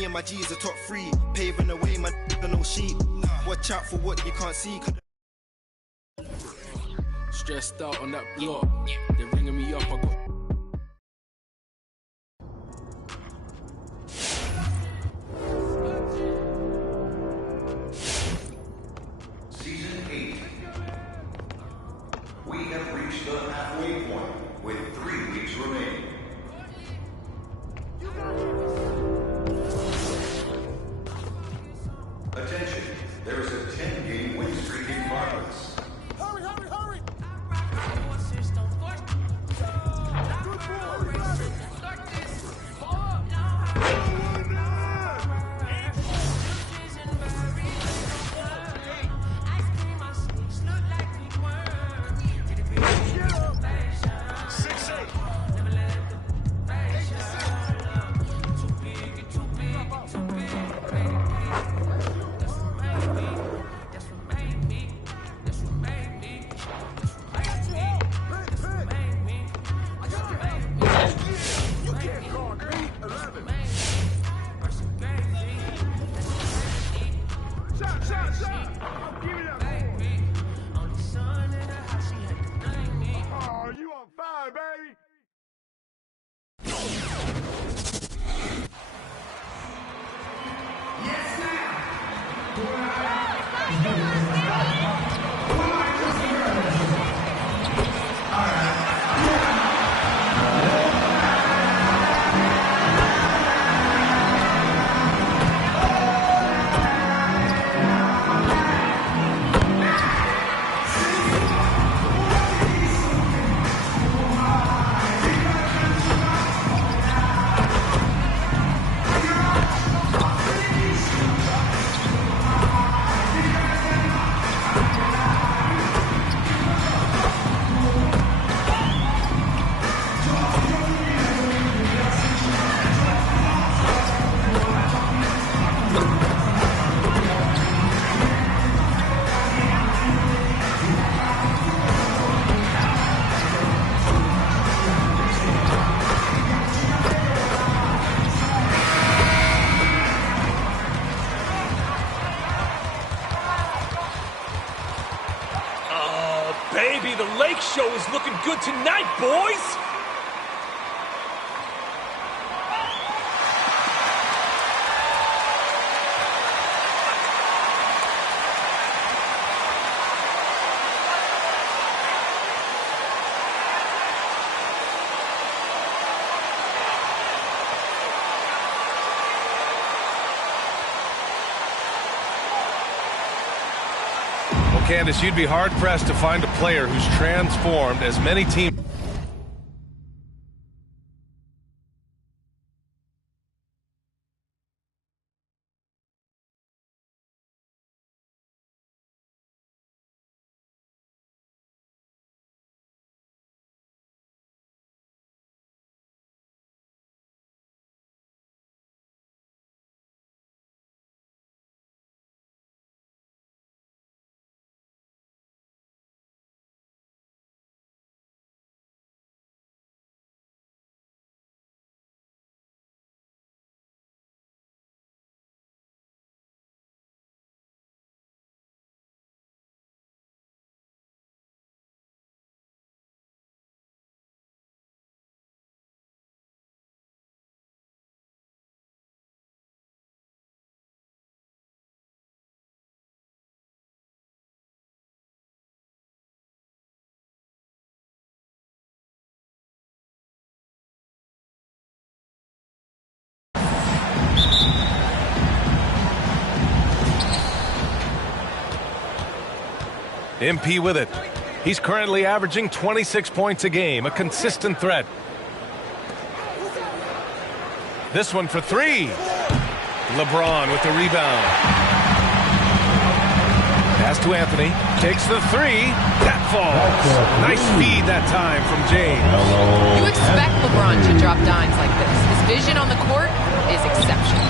Me and my G's are top 3, paving the way, man, no sheep. Watch out for what you can't see. Stressed out on that block, they're ringing me up, I got... Season 8. We have reached the halfway point with 3 weeks remaining. Attention, there is a 10-game win streak in progress. Hurry, hurry, hurry! Oh, you on fire, baby! Baby, the lake show is looking good tonight, boys! Candace, you'd be hard-pressed to find a player who's transformed as many teams. MP with it. He's currently averaging 26 points a game, a consistent threat. This one for 3. LeBron with the rebound. Pass to Anthony. Takes the 3. That falls. Nice feed that time from James. You expect LeBron to drop dimes like this. His vision on the court is exceptional.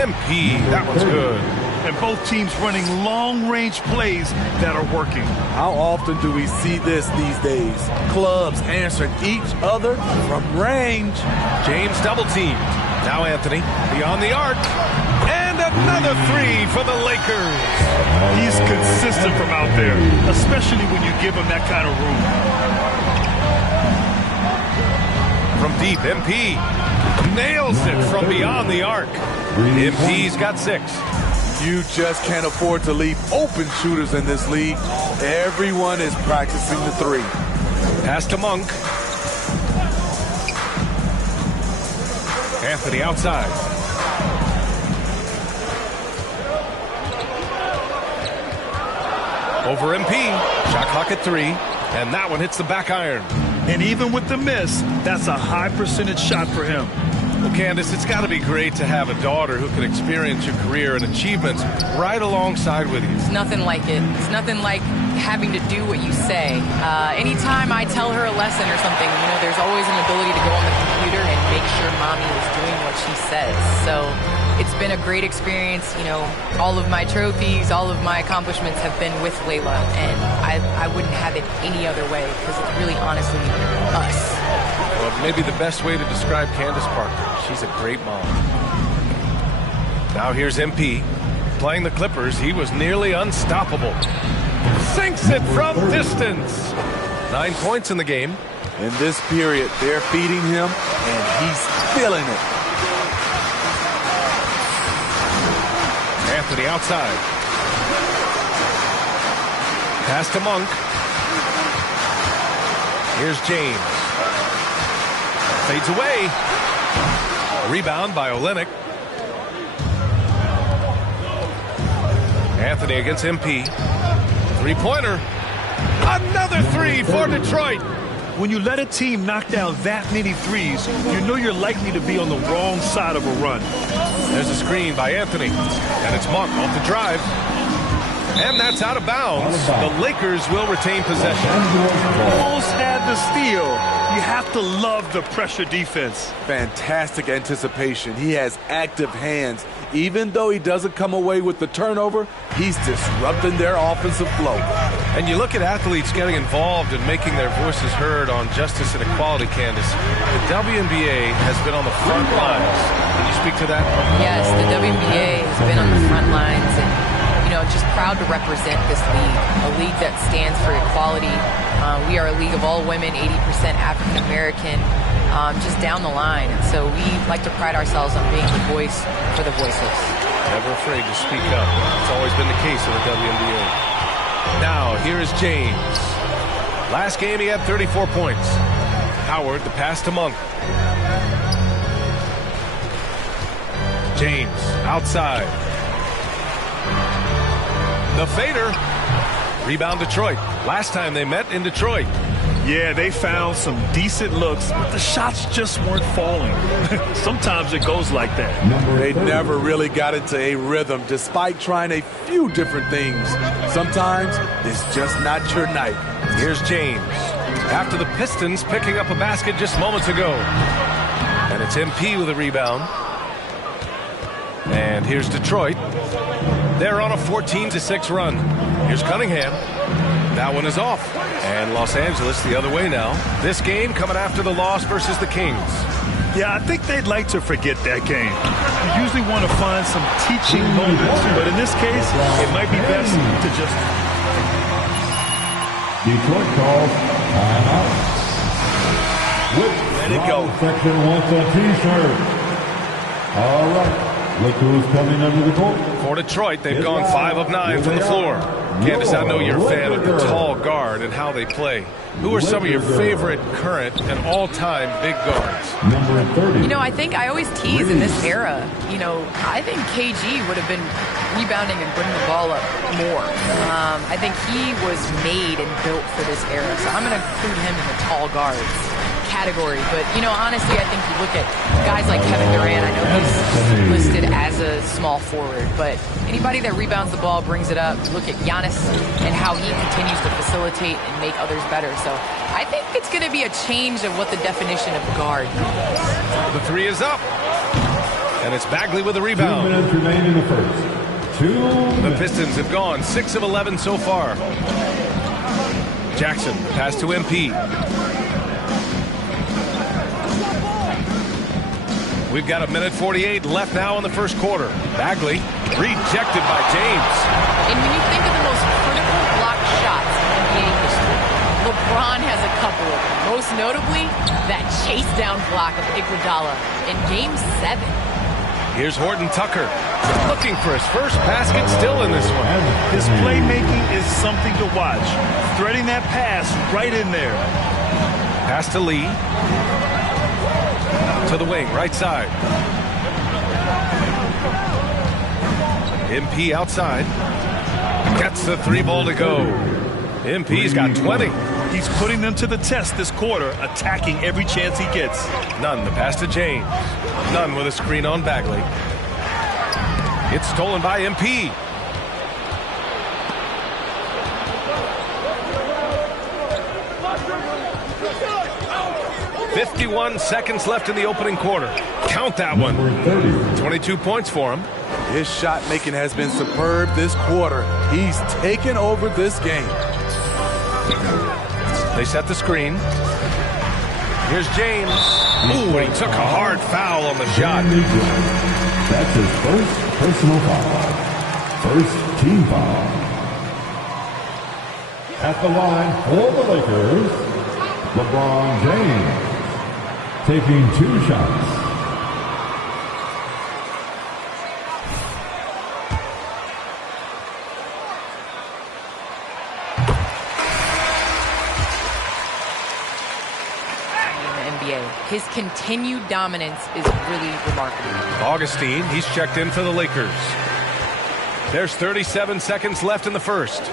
MP, that one's good. And both teams running long-range plays that are working. How often do we see this these days? Clubs answering each other from range. James double-teamed. Now Anthony, beyond the arc. And another three for the Lakers. He's consistent from out there, especially when you give him that kind of room. From deep, MP nails it from beyond the arc. MP's got 6. You just can't afford to leave open shooters in this league. Everyone is practicing the 3. Pass to Monk. Anthony outside. Over MP. Shot clock at 3. And that one hits the back iron. And even with the miss, that's a high percentage shot for him. Well, Candace, it's got to be great to have a daughter who can experience your career and achievements right alongside with you. It's nothing like it. It's nothing like having to do what you say. Anytime I tell her a lesson or something, you know, there's always an ability to go on the computer and make sure mommy is doing what she says. So it's been a great experience. You know, all of my trophies, all of my accomplishments have been with Layla, and I wouldn't have it any other way because it's really honestly us. Well, maybe the best way to describe Candace Parker. She's a great mom. Now here's MP. Playing the Clippers, he was nearly unstoppable. Sinks it from distance. 9 points in the game. In this period, they're feeding him, and he's feeling it. Anthony outside. Pass to Monk. Here's James. Fades away. Rebound by Olynyk. Anthony against MP. 3-pointer. Another 3 for Detroit. When you let a team knock down that many threes, you know you're likely to be on the wrong side of a run. There's a screen by Anthony. And it's Monk off the drive. And that's out of bounds. The Lakers will retain possession. Almost had the steal. You have to love the pressure defense. Fantastic anticipation. He has active hands. Even though he doesn't come away with the turnover, he's disrupting their offensive flow. And you look at athletes getting involved and making their voices heard on justice and equality, Candace. The WNBA has been on the front lines. Can you speak to that? Yes, the WNBA has been on the front lines, and you know, just proud to represent this league, a league that stands for equality. We are a league of all women, 80% African American, just down the line. And so we like to pride ourselves on being the voice for the voiceless. Never afraid to speak up. It's always been the case in the WNBA. Now, here is James. Last game, he had 34 points. Howard, the pass to Monk. James, outside. The fader. Rebound Detroit. Last time they met in Detroit. Yeah, they found some decent looks, but the shots just weren't falling. Sometimes it goes like that. They never really got into a rhythm despite trying a few different things. Sometimes it's just not your night. Here's James. After the Pistons picking up a basket just moments ago. And it's MP with a rebound. And here's Detroit. They're on a 14-6 run. Here's Cunningham. That one is off. And Los Angeles the other way now. This game coming after the loss versus the Kings. Yeah, I think they'd like to forget that game. You usually want to find some teaching moments, but in this case, it might be best to just... Detroit calls timeout. Let it go. Section wants a T-shirt. All right. Look who's coming under the court. For Detroit, they've gone 5 of 9 from the floor. Candace, I know you're a fan of the tall guard and how they play. Who are some of your favorite current and all-time big guards? Number 30. You know, I think I always tease in this era, you know, I think KG would have been rebounding and bringing the ball up more. I think he was made and built for this era, so I'm going to include him in the tall guards category. But, you know, honestly, I think you look at guys like Kevin Durant. I know he's listed as a small forward, but anybody that rebounds the ball, brings it up. Look at Giannis and how he continues to facilitate and make others better. So I think it's going to be a change of what the definition of guard means. The three is up. And it's Bagley with a rebound. 2 minutes remain in the first. 2 minutes. The Pistons have gone 6 of 11 so far. Jackson, pass to MP. We've got 1:48 left now in the first quarter. Bagley rejected by James. And when you think of the most critical block shots in NBA history, LeBron has a couple of them. Most notably, that chase down block of Iguodala in Game 7. Here's Horton Tucker looking for his first basket still in this one. His playmaking is something to watch. Threading that pass right in there. Pass to Lee. To the wing, right side. MP outside. Gets the 3 ball to go. MP's got 20. He's putting them to the test this quarter, attacking every chance he gets. Nunn, the pass to James. Nunn with a screen on Bagley. It's stolen by MP. "51 seconds left in the opening quarter. Count that one. 22 points for him. His shot making has been superb this quarter. He's taken over this game. They set the screen. Here's James. Ooh, he took a hard foul on the shot. That's his first personal foul. First team foul. At the line for the Lakers, LeBron James. Taking 2 shots. His continued dominance is really remarkable. Augustine, he's checked in for the Lakers. There's 37 seconds left in the first.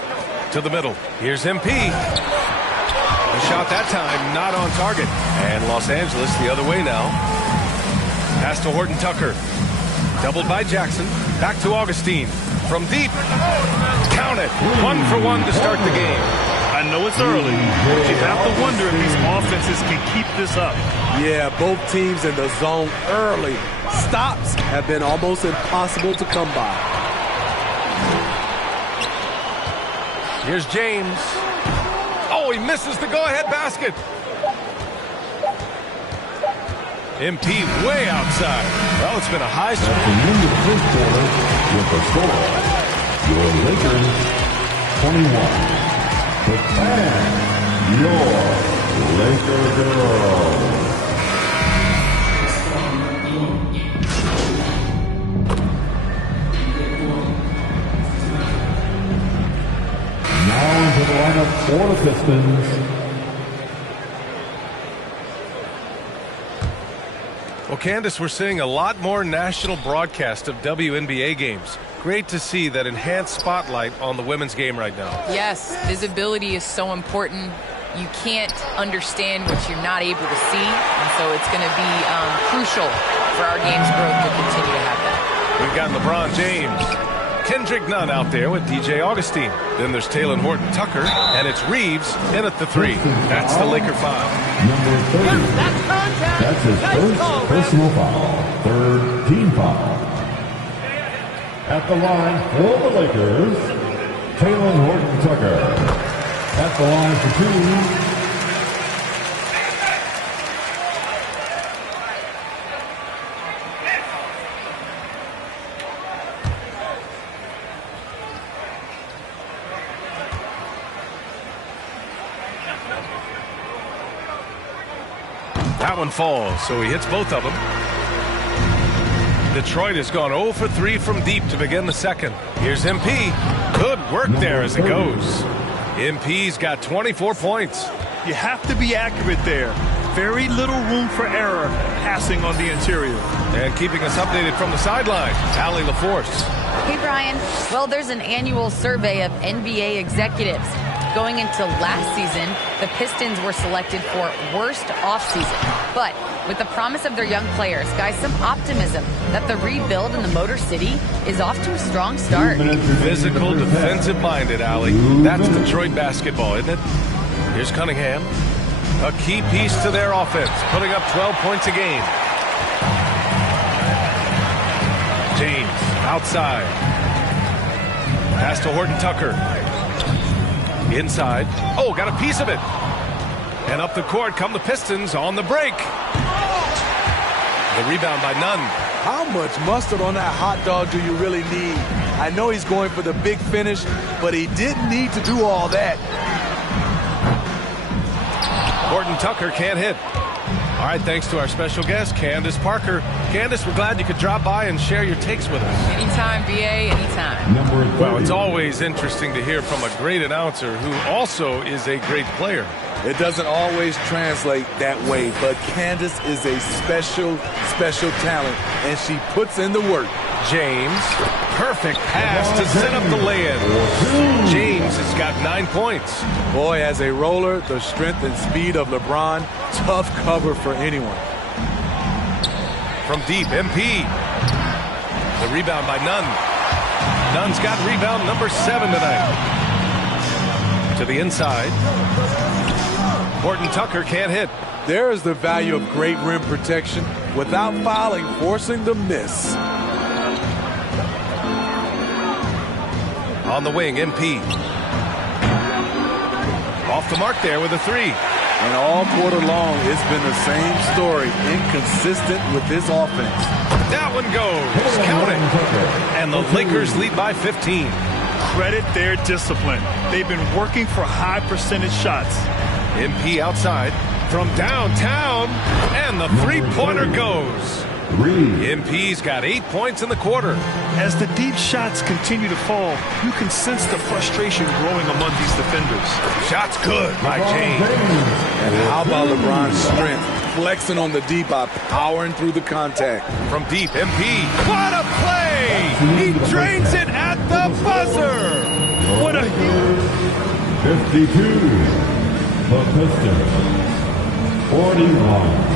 To the middle. Here's MP. The shot that time not on target. And Los Angeles the other way now. Pass to Horton Tucker. Doubled by Jackson. Back to Augustine. From deep. Count it. 1 for 1 to start the game. I know it's early, but you have to wonder if these offenses can keep this up. Yeah, both teams in the zone early. Stops have been almost impossible to come by. Here's James. Oh, he misses the go-ahead basket. MP way outside. Well, it's been a high score. At the end of the first quarter, with the score, your Lakers 21. And your Laker girls. Now into the lineup for the Pistons. Well, Candace, we're seeing a lot more national broadcast of WNBA games. Great to see that enhanced spotlight on the women's game right now. Yes, visibility is so important. You can't understand what you're not able to see, and so it's going to be crucial for our game's growth to continue to have that. We've got LeBron James, Kendrick Nunn out there with DJ Augustine. Then there's Taylor Horton Tucker, and it's Reeves in at the 3. That's the Laker 5. Number 30. That's his first personal foul. Third team foul. At the line for the Lakers, Taylor Horton Tucker. At the line for 2. That one falls, so he hits both of them. Detroit has gone 0 for 3 from deep to begin the second. Here's MP. Good work there as it goes. MP's got 24 points. You have to be accurate there. Very little room for error passing on the interior. And keeping us updated from the sideline, Allie LaForce. Hey, Brian. Well, there's an annual survey of NBA executives. Going into last season, the Pistons were selected for worst offseason. But with the promise of their young players, guys, some optimism that the rebuild in the Motor City is off to a strong start. Physical, defensive-minded, Allie. That's Detroit basketball, isn't it? Here's Cunningham. A key piece to their offense, putting up 12 points a game. James, outside. Pass to Horton Tucker. Inside. Oh, got a piece of it. And up the court come the Pistons on the break. The rebound by Nunn. How much mustard on that hot dog do you really need? I know he's going for the big finish, but he didn't need to do all that. Horton Tucker can't hit. All right, thanks to our special guest, Candace Parker. Candace, we're glad you could drop by and share your takes with us. Anytime, BA, anytime. Well, it's always interesting to hear from a great announcer who also is a great player. It doesn't always translate that way, but Candace is a special, special talent, and she puts in the work. James, perfect pass to set up the lay-in. James has got 9 points. Boy, as a roller, the strength and speed of LeBron, tough cover for anyone. From deep, MP. The rebound by Nunn. Nunn's got rebound number 7 tonight. To the inside. Horton Tucker can't hit. There is the value of great rim protection without fouling, forcing the miss. On the wing, MP. Off the mark there with a 3. And all quarter long, it's been the same story. Inconsistent with this offense. That one goes. Count it. And the Lakers lead by 15. Credit their discipline. They've been working for high percentage shots. MP outside from downtown. And the three-pointer goes. MP's got 8 points in the quarter. As the deep shots continue to fall, you can sense the frustration growing among these defenders. Shots good by James. And how about LeBron's strength? Flexing on the deep by powering through the contact. From deep, MP. What a play! He drains it at the buzzer! What a... 52. The Pistons. 41.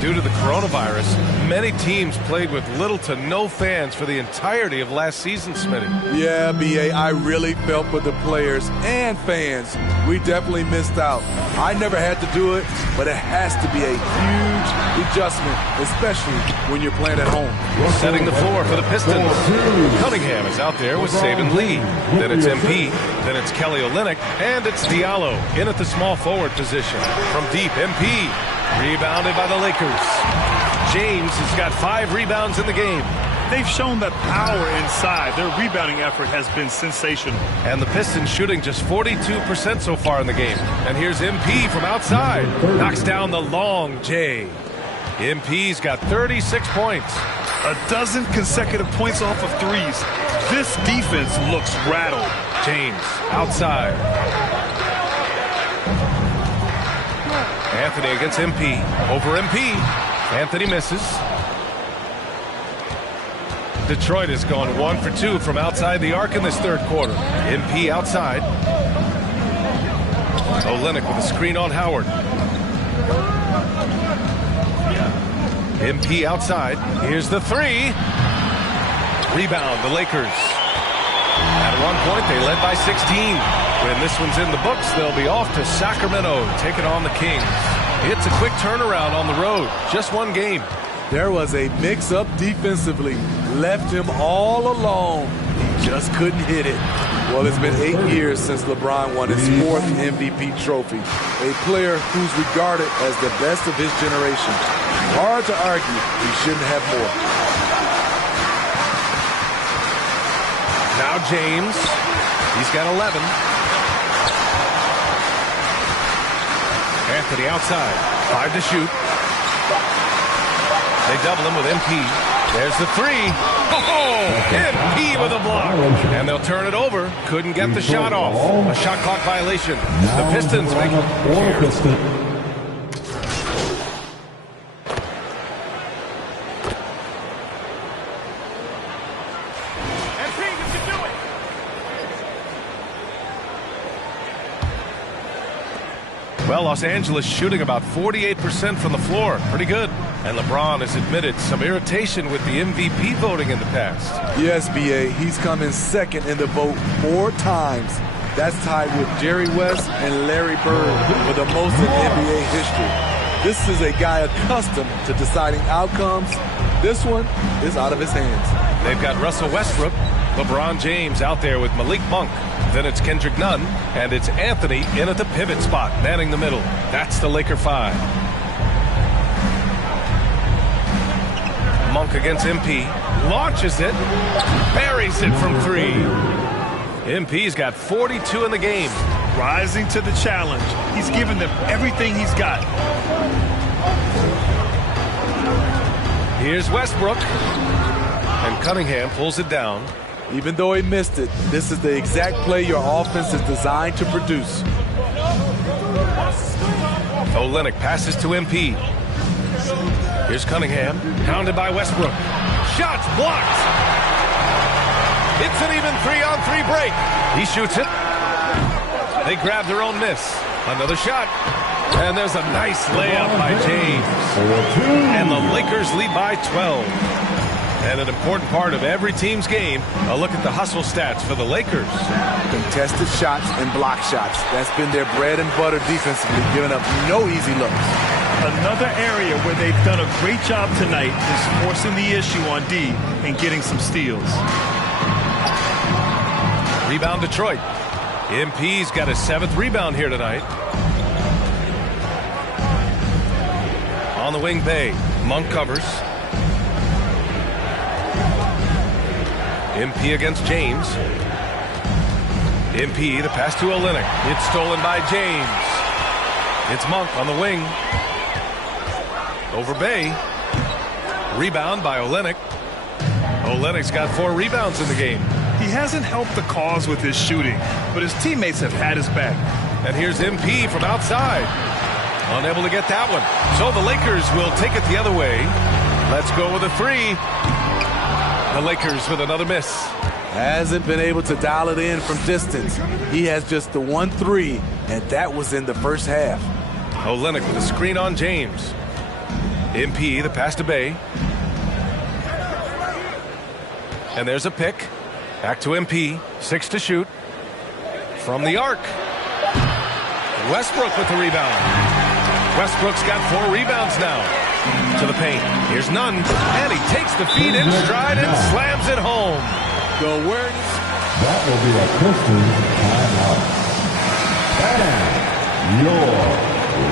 Due to the coronavirus, many teams played with little to no fans for the entirety of last season, Smitty. Yeah, B.A., I really felt for the players and fans. We definitely missed out. I never had to do it, but it has to be a huge adjustment, especially when you're playing at home. Setting the floor for the Pistons. Cunningham is out there with Saban Lee. Then it's MP. Then it's Kelly Olynyk. And it's Diallo in at the small forward position. From deep, MP. Rebounded by the Lakers. James has got 5 rebounds in the game. They've shown that power inside. Their rebounding effort has been sensational. And the Pistons shooting just 42% so far in the game. And here's MP from outside. Knocks down the long J. MP's got 36 points. A dozen consecutive points off of threes. This defense looks rattled. James outside. Anthony against MP. Over MP. Anthony misses. Detroit has gone 1 for 2 from outside the arc in this third quarter. MP outside. Olynyk with a screen on Howard. MP outside. Here's the 3. Rebound, the Lakers. At one point, they led by 16. When this one's in the books, they'll be off to Sacramento, taking on the Kings. It's a quick turnaround on the road. Just one game. There was a mix-up defensively. Left him all alone. He just couldn't hit it. Well, it's been 8 years since LeBron won his 4th MVP trophy. A player who's regarded as the best of his generation. Hard to argue he shouldn't have more. Now James. He's got 11. Anthony outside. 5 to shoot. They double him with MP. There's the 3. Oh, MP with a block. And they'll turn it over. Couldn't get the shot off. A shot clock violation. The Pistons make it. Well, Well, Los Angeles shooting about 48% from the floor. Pretty good. And LeBron has admitted some irritation with the MVP voting in the past. Yes, B.A. He's come in second in the vote 4 times. That's tied with Jerry West and Larry Bird for the most in NBA history. This is a guy accustomed to deciding outcomes. This one is out of his hands. They've got Russell Westbrook, LeBron James out there with Malik Monk. Then it's Kendrick Nunn, and it's Anthony in at the pivot spot, manning the middle. That's the Laker 5. Monk against MP, launches it, buries it from 3. MP's got 42 in the game. Rising to the challenge. He's given them everything he's got. Here's Westbrook, and Cunningham pulls it down. Even though he missed it, this is the exact play your offense is designed to produce. Olynyk passes to MP. Here's Cunningham, pounded by Westbrook. Shots blocked. It's an even 3-on-3 break. He shoots it. They grab their own miss. Another shot. And there's a nice layup by James. And the Lakers lead by 12. And an important part of every team's game, a look at the hustle stats for the Lakers. Contested shots and block shots. That's been their bread and butter defensively, giving up no easy looks. Another area where they've done a great job tonight is forcing the issue on D and getting some steals. Rebound Detroit. MP's got his 7th rebound here tonight. On the wing, Bay. Monk covers. MP against James. MP, the pass to Olynyk. It's stolen by James. It's Monk on the wing. Over Bay. Rebound by Olynyk. Olynyk's got 4 rebounds in the game. He hasn't helped the cause with his shooting, but his teammates have had his back. And here's MP from outside. Unable to get that one. So the Lakers will take it the other way. Let's go with a 3. The Lakers with another miss. Hasn't been able to dial it in from distance. He has just the 1-3, and that was in the first half. Olynyk with a screen on James. MP, the pass to Bay. And there's a pick. Back to MP. 6 to shoot. From the arc. Westbrook with the rebound. Westbrook's got 4 rebounds now. To the paint. Here's Nunn. And he takes the feed in stride and slams it home. The awareness. That will be a Pistons timeout. And your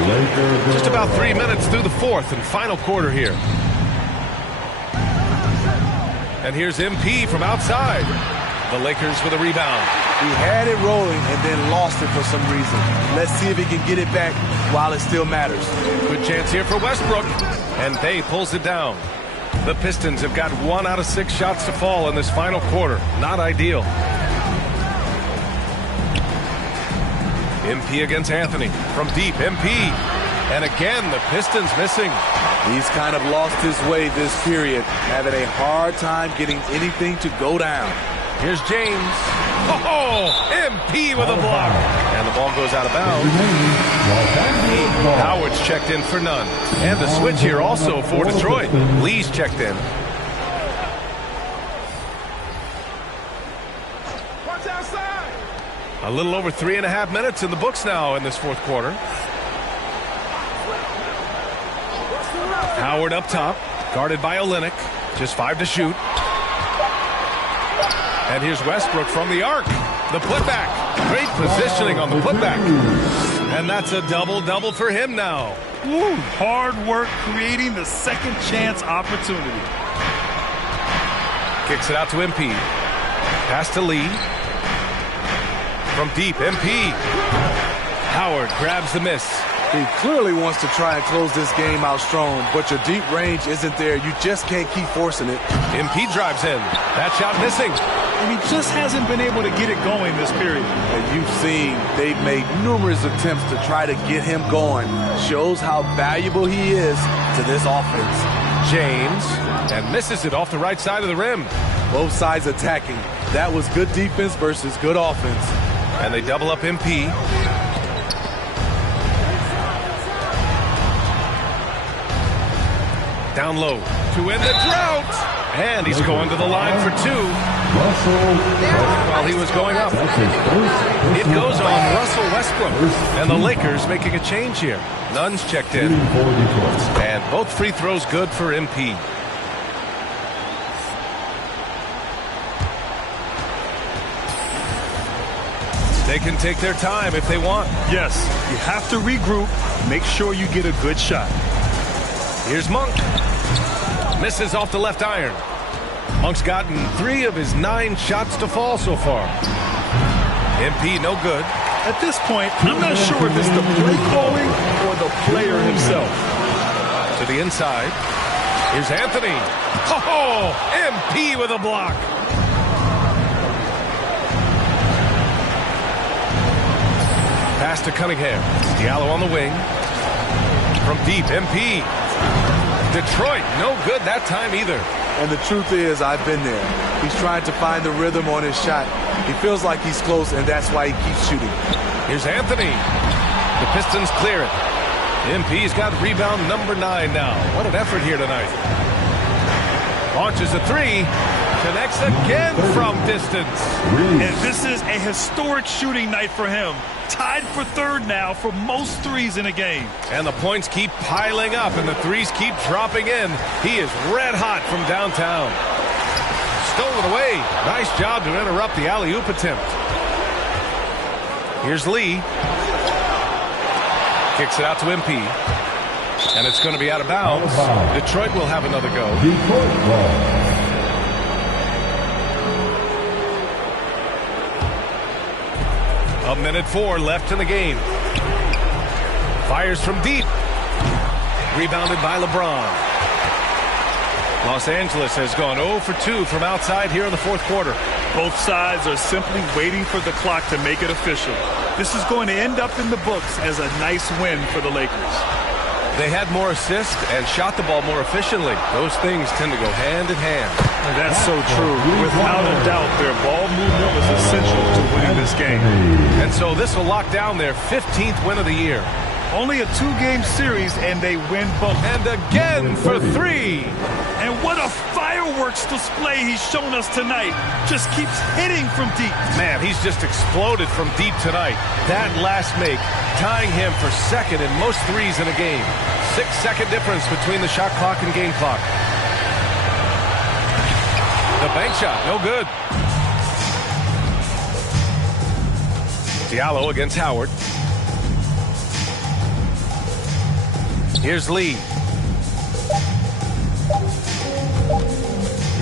Lakers. Just about 3 minutes through the 4th and final quarter here. And here's MP from outside. The Lakers with a rebound. He had it rolling and then lost it for some reason. Let's see if he can get it back while it still matters. Good chance here for Westbrook. And Bay pulls it down. The Pistons have got 1 out of 6 shots to fall in this final quarter. Not ideal. MP against Anthony. From deep, MP. And again, the Pistons missing. He's kind of lost his way this period, having a hard time getting anything to go down. Here's James. Oh, MP with a block. And the ball goes out of bounds. Howard's checked in for Nunn. And the switch here also for Detroit. Lee's checked in. Watch outside. A little over 3.5 minutes in the books now in this 4th quarter. Howard up top, guarded by Olynyk. Just 5 to shoot. And here's Westbrook from the arc. The putback. Great positioning on the putback. And that's a double-double for him now. Woo, hard work creating the second chance opportunity. Kicks it out to MP. Pass to Lee. From deep, MP. Howard grabs the miss. He clearly wants to try and close this game out strong, but your deep range isn't there. You just can't keep forcing it. MP drives in. That shot missing. And he just hasn't been able to get it going this period. And you've seen they've made numerous attempts to try to get him going. Shows how valuable he is to this offense. James, and misses it off the right side of the rim. Both sides attacking. That was good defense versus good offense. And they double up MP. Down low to end the drought. And he's going to the line for two. While he was going up. It goes on Russell Westbrook. And the Lakers making a change here. Nunn's checked in. And both free throws good for MP. They can take their time if they want. Yes, you have to regroup. Make sure you get a good shot. Here's Monk. Misses off the left iron. Monk's gotten 3 of his 9 shots to fall so far. MP no good. At this point, I'm not sure if it's the play calling or the player himself. To the inside. Here's Anthony. Oh, MP with a block. Pass to Cunningham. Diallo on the wing. From deep, MP. Detroit, no good that time either. And the truth is, I've been there. He's trying to find the rhythm on his shot. He feels like he's close, and that's why he keeps shooting. Here's Anthony. The Pistons clear it. MP's got rebound number 9 now. What an effort here tonight. Launches a 3. Connects again from distance. And this is a historic shooting night for him. Tied for 3rd now for most threes in a game. And the points keep piling up and the threes keep dropping in. He is red hot from downtown. Stolen away. Nice job to interrupt the alley-oop attempt. Here's Lee. Kicks it out to MP. And it's going to be out of bounds. Detroit will have another go. Detroit ball. A minute 4 left in the game. Fires from deep. Rebounded by LeBron. Los Angeles has gone 0 for 2 from outside here in the 4th quarter. Both sides are simply waiting for the clock to make it official. This is going to end up in the books as a nice win for the Lakers. They had more assists and shot the ball more efficiently. Those things tend to go hand in hand. That's so true. Without a doubt, their ball movement was essential to winning this game. And so this will lock down their 15th win of the year. Only a 2-game series, and they win both. And again for 3. And what a fireworks display he's shown us tonight. Just keeps hitting from deep. Man, he's just exploded from deep tonight. That last make, tying him for 2nd in most threes in a game. 6-second difference between the shot clock and game clock. The bank shot, no good. Diallo against Howard. Here's Lee.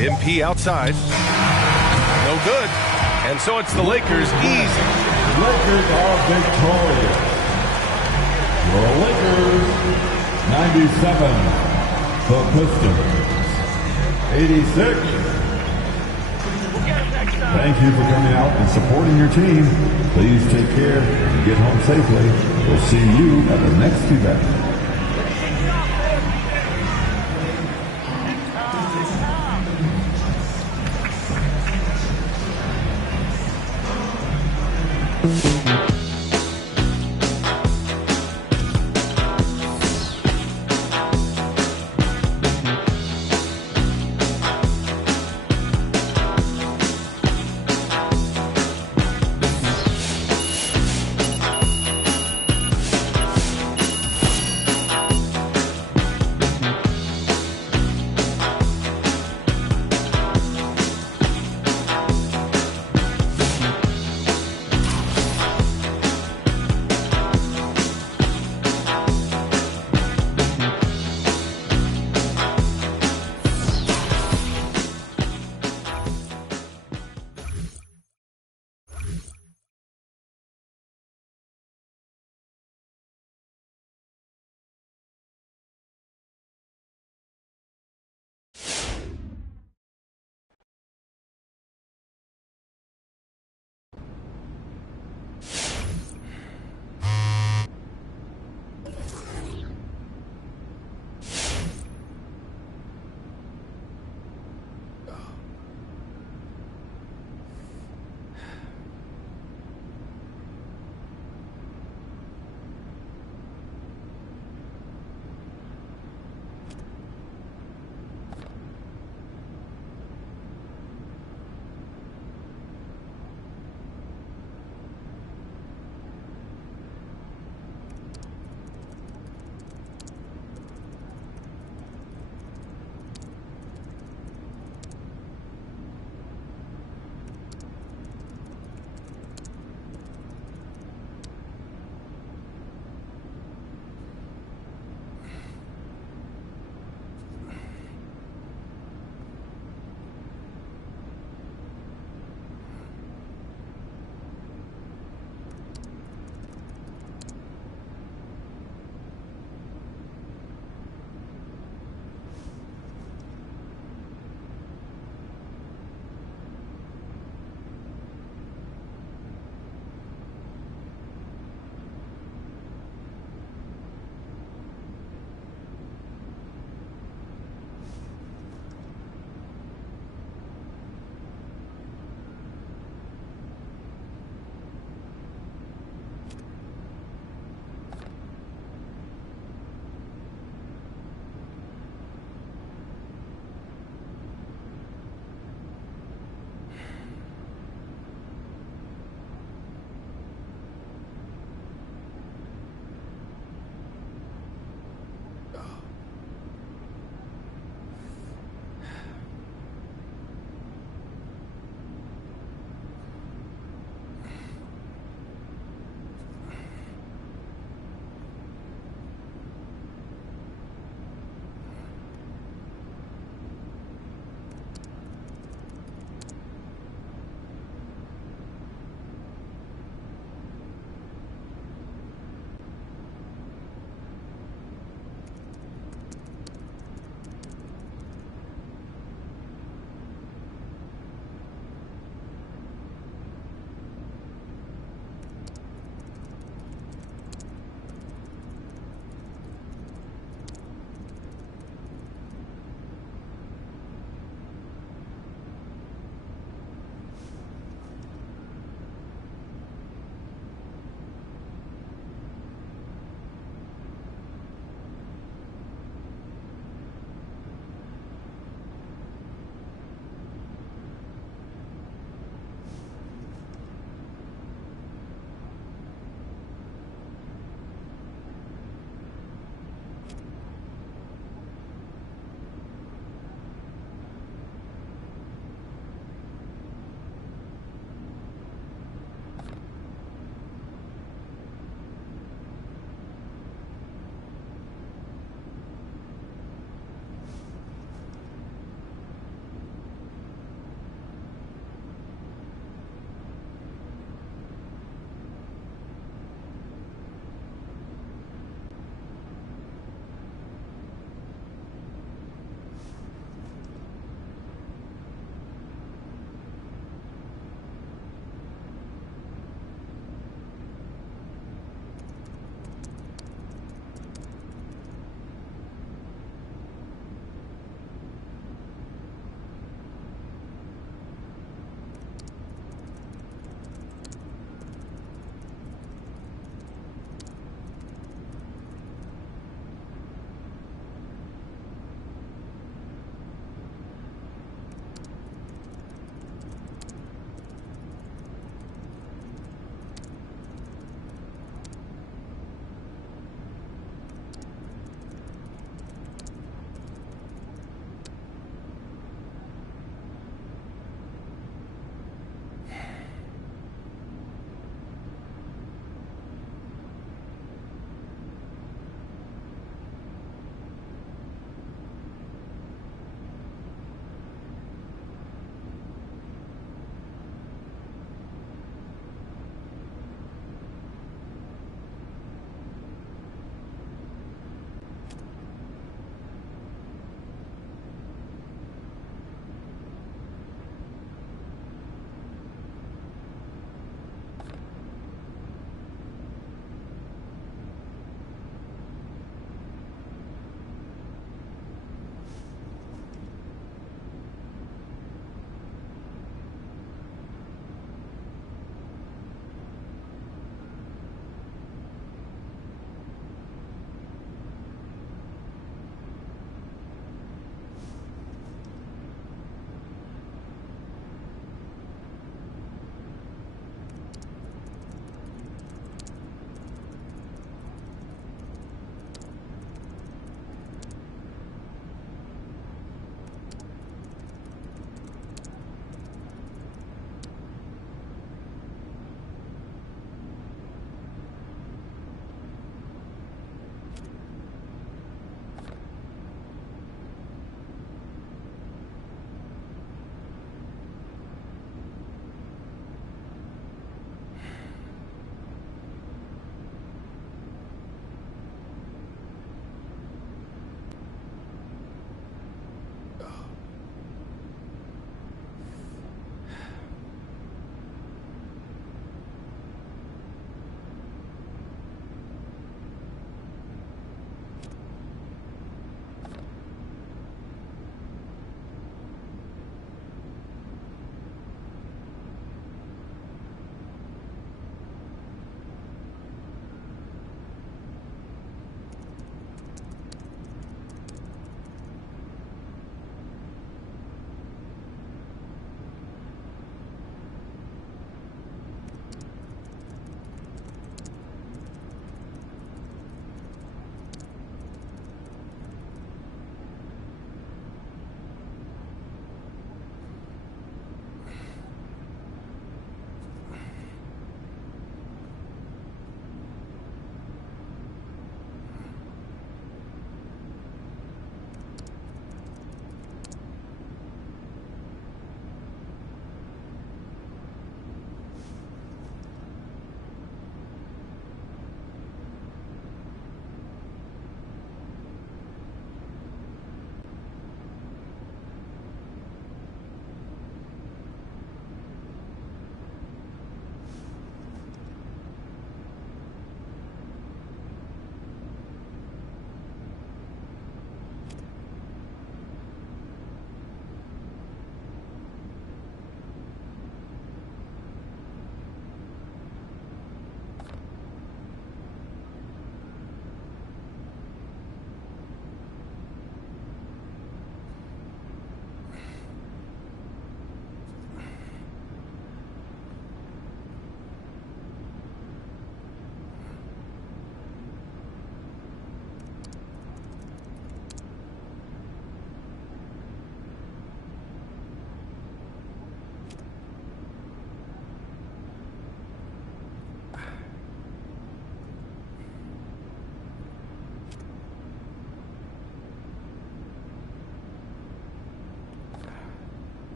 MP outside. No good. And so it's the Lakers easy. Lakers are victorious. The Lakers 97. The Pistons 86. Thank you for coming out and supporting your team. Please take care and get home safely. We'll see you at the next event.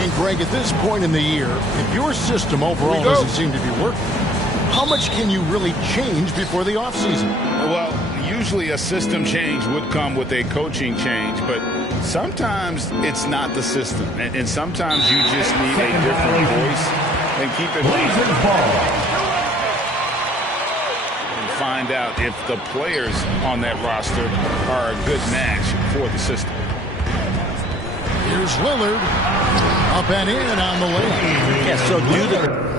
And Greg, at this point in the year, if your system overall doesn't seem to be working, how much can you really change before the offseason? Well, usually a system change would come with a coaching change, but sometimes it's not the system. And sometimes you just need a different voice. And keep it and find out if the players on that roster are a good match for the system. Here's Lillard. Up and in on the layup. Yeah, so do the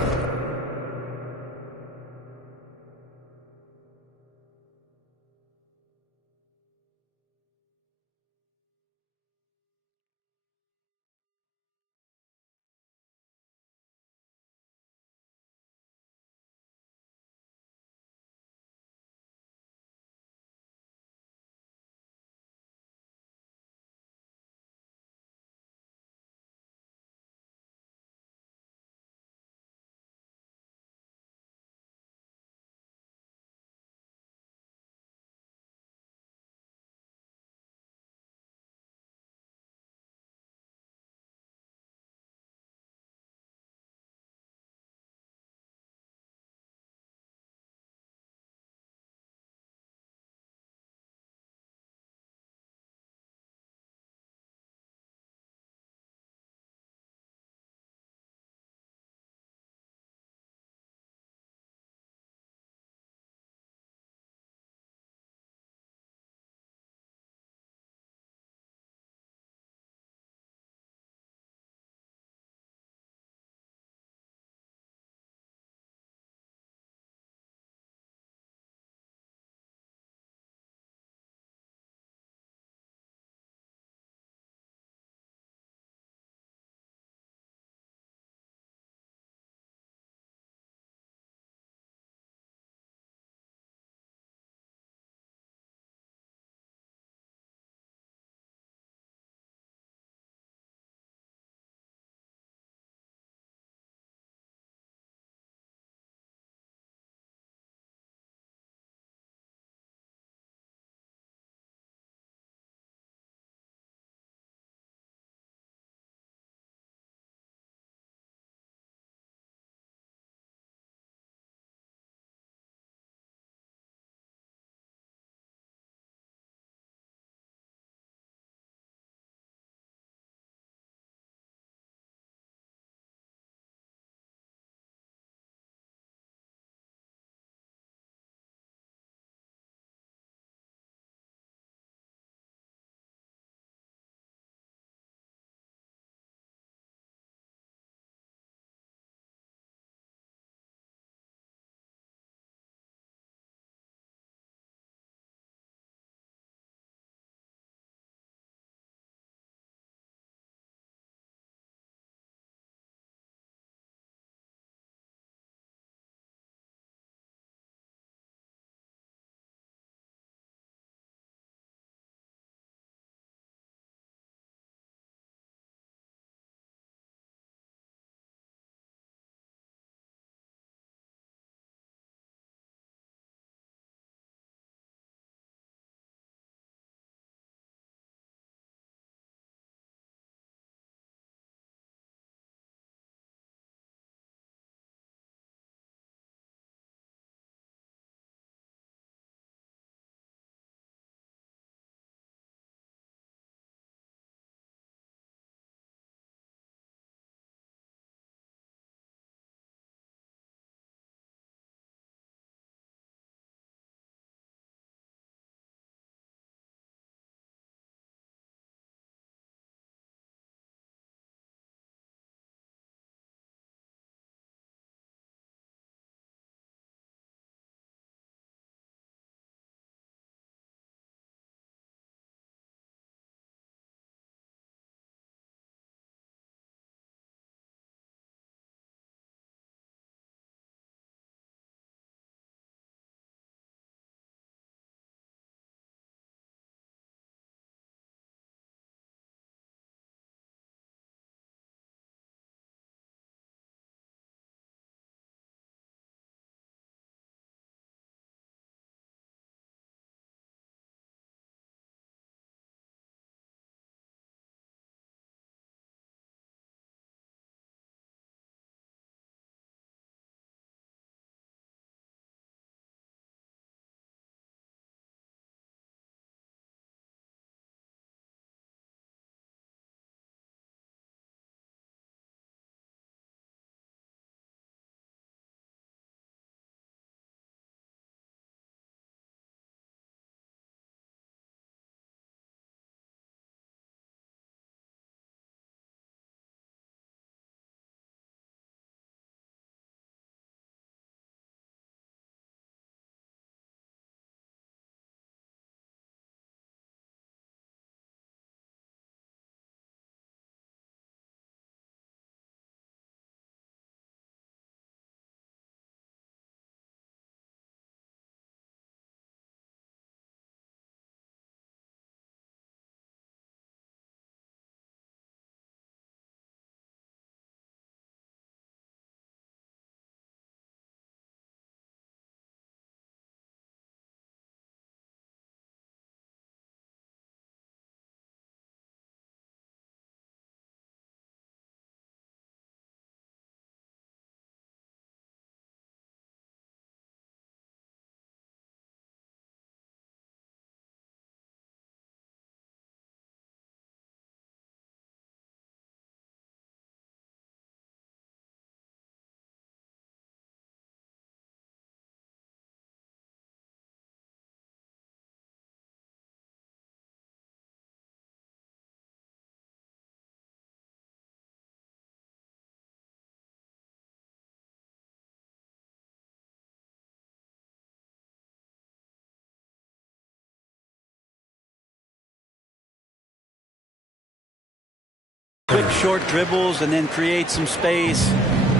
short dribbles and then create some space.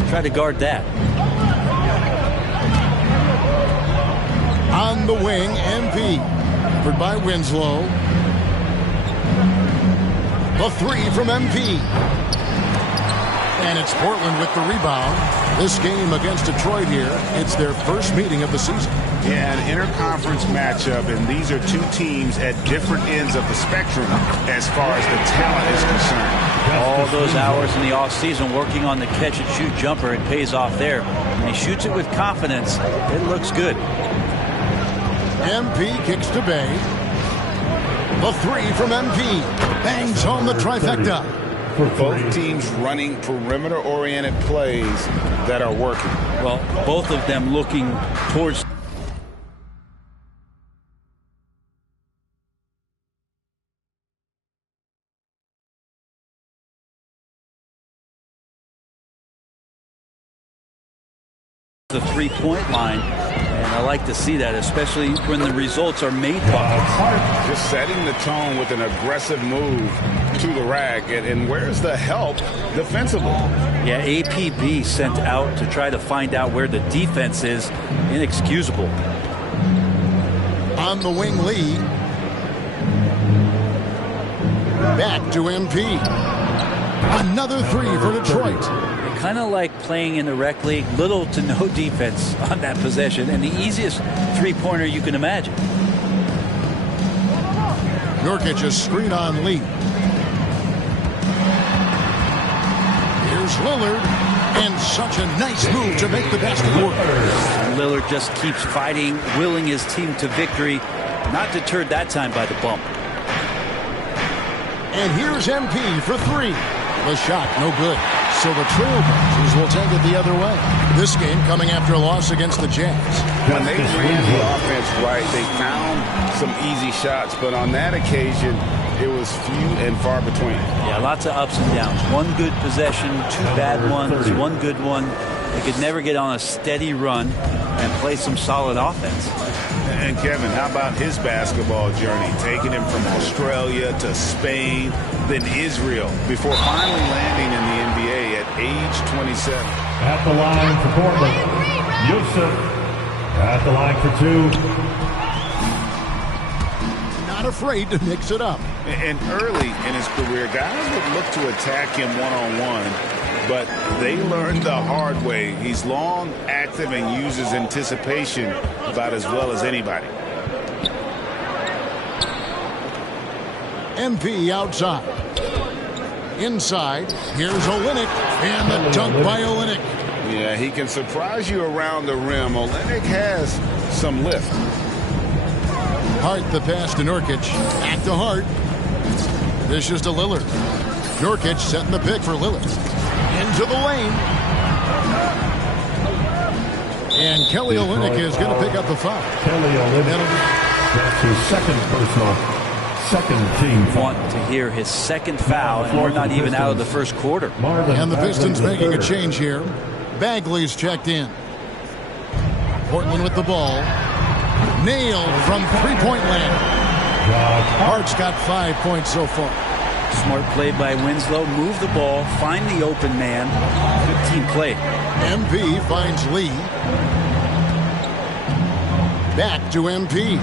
Try to guard that. On the wing, MP. Covered by Winslow. The three from MP. And it's Portland with the rebound. This game against Detroit here, it's their first meeting of the season. Yeah, an interconference matchup, and these are two teams at different ends of the spectrum as far as the talent is concerned. All those hours in the offseason working on the catch-and-shoot jumper, it pays off there. When he shoots it with confidence, it looks good. MP kicks to Bay. The three from MP. Bangs home the trifecta. Both teams running perimeter-oriented plays that are working. Well, both of them looking towards the three-point line, and I like to see that, especially when the results are made buckets. Just setting the tone with an aggressive move to the rack, and where's the help defensively? Yeah, APB sent out to try to find out where the defense is. Inexcusable. On the wing, Lee. Back to MP. Another three for Detroit. Kind of like playing in the rec league, little to no defense on that possession, and the easiest three-pointer you can imagine. Nurkic a screen on Lee. Here's Lillard, and such a nice move to make the basket work. Lillard just keeps fighting, willing his team to victory, not deterred that time by the bump. And here's MP for three. The shot, no good. So the Trailblazers will take it the other way. This game coming after a loss against the Jazz. When they ran the offense right, they found some easy shots, but on that occasion, it was few and far between. Yeah, lots of ups and downs. One good possession, two bad ones, one good one. They could never get on a steady run and play some solid offense. And Kevin, how about his basketball journey? Taking him from Australia to Spain, then Israel, before finally landing in the NBA at age 27. At the line for Portland, Yusuf. At the line for two. Not afraid to mix it up. And early in his career, guys would look to attack him one-on-one, but they learned the hard way. He's long, active, and uses anticipation about as well as anybody. MP outside. Inside, here's Olynyk, and the dunk by Olynyk. Yeah, he can surprise you around the rim. Olynyk has some lift. Hart the pass to Nurkic. Back to Hart. This is to Lillard. Nurkic setting the pick for Lillard. Into the lane. And Kelly Olynyk is going to pick up the foul. Kelly Olynyk. That's his second team foul. Want to hear his second foul, and we're not even out of the first quarter. And the Pistons making a change here. Bagley's checked in. Portland with the ball. Nailed from three-point land. Hart's got 5 points so far. Smart play by Winslow. Move the ball. Find the open man. Good team play. MP finds Lee. Back to MP.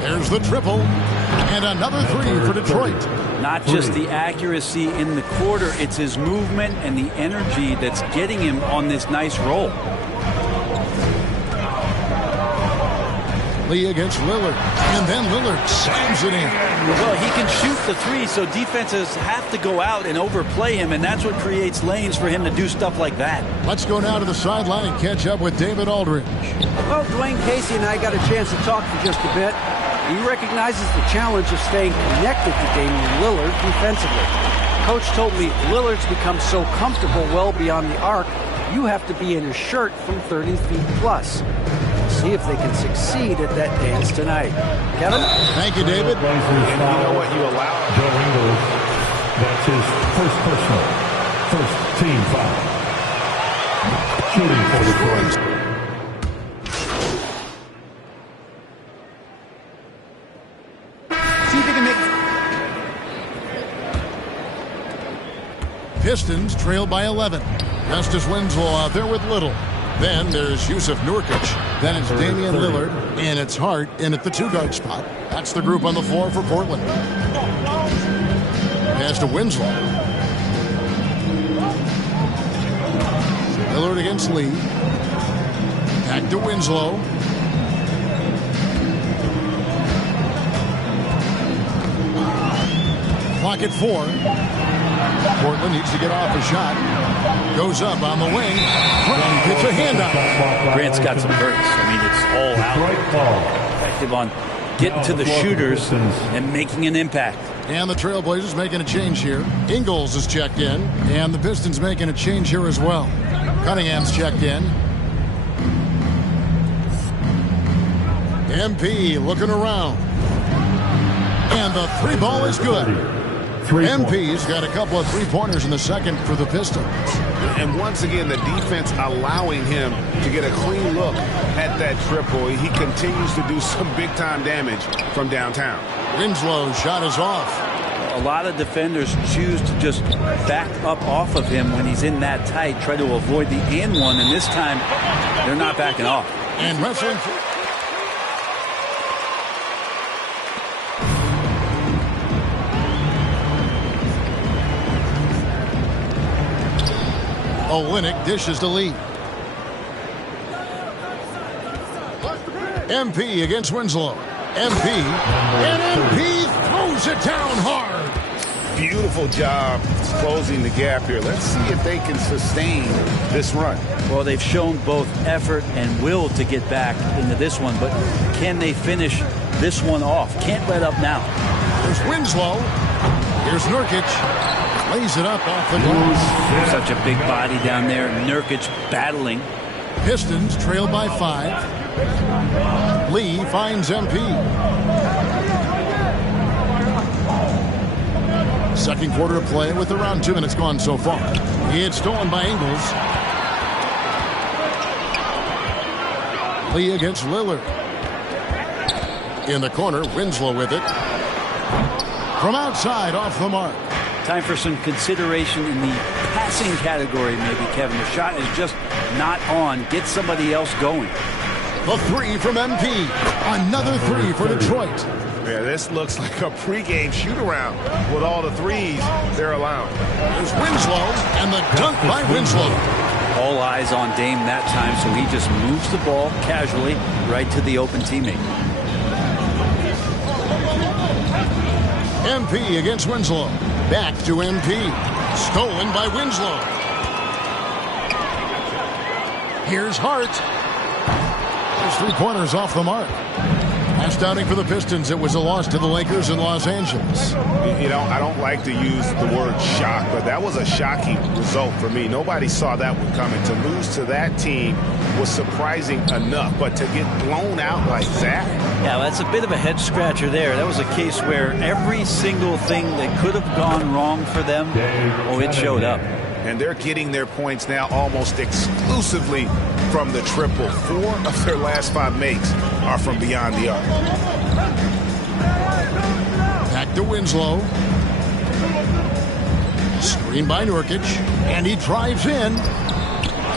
There's the triple. And another three for Detroit. Not just the accuracy in the quarter, it's his movement and the energy that's getting him on this nice roll. Lee against Lillard. And then Lillard slams it in. Well, he can shoot the three, so defenses have to go out and overplay him, and that's what creates lanes for him to do stuff like that. Let's go now to the sideline and catch up with David Aldridge. Well, Dwayne Casey and I got a chance to talk for just a bit. He recognizes the challenge of staying connected to Damian Lillard defensively. Coach told me Lillard's become so comfortable well beyond the arc, you have to be in his shirt from 30 feet plus. See if they can succeed at that dance tonight. Kevin? Thank you, David. And you know what you allow? Joe Ingles. That's his first team foul. Shooting for Detroit. See if you can make... Pistons trail by 11. Justice Winslow out there with Little. Then there's Yusuf Nurkic. Then it's Damian Lillard. And it's Hart in at the 2-guard spot. That's the group on the floor for Portland. Pass to Winslow. Lillard against Lee. Back to Winslow. Clock at 4. Portland needs to get off a shot. Goes up on the wing. Grant gets a handout. Grant's got some bursts. I mean, it's all out. Effective on getting to the shooters and making an impact. And the Trailblazers making a change here. Ingles is checked in. And the Pistons making a change here as well. Cunningham's checked in. MP looking around. And the 3 ball is good. MP's got a couple of 3-pointers in the second for the Pistons. And once again, the defense allowing him to get a clean look at that triple. He continues to do some big-time damage from downtown. Winslow's shot is off. A lot of defenders choose to just back up off of him when he's in that tight, try to avoid the and one, and this time they're not backing off. And wrestling. Olynyk dishes to Lee. MP against Winslow. MP. And MP throws it down hard. Beautiful job closing the gap here. Let's see if they can sustain this run. Well, they've shown both effort and will to get back into this one, but can they finish this one off? Can't let up now. There's Winslow. Here's Nurkic. Lays it up off the glass. Such a big body down there. Nurkic battling. Pistons trail by 5. Lee finds MP. Second quarter of play with around 2 minutes gone so far. It's stolen by Ingles. Lee against Lillard. In the corner, Winslow with it. From outside, off the mark. Time for some consideration in the passing category, maybe, Kevin. The shot is just not on. Get somebody else going. The 3 from MP. Another 3 for Detroit. Yeah, this looks like a pregame shoot-around with all the threes they're allowing. There's Winslow, and the dunk by Winslow. All eyes on Dame that time, so he just moves the ball casually right to the open teammate. MP against Winslow. Back to MP. Stolen by Winslow. Here's Hart. There's 3-pointers off the mark. Last outing for the Pistons, it was a loss to the Lakers in Los Angeles. You know, I don't like to use the word shock, but that was a shocking result for me. Nobody saw that one coming. To lose to that team was surprising enough, but to get blown out like that? Yeah, that's a bit of a head-scratcher there. That was a case where every single thing that could have gone wrong for them, it showed up. And they're getting their points now almost exclusively from the triple. 4 of their last 5 makes are from beyond the arc. Back to Winslow. Screen by Nurkic. And he drives in.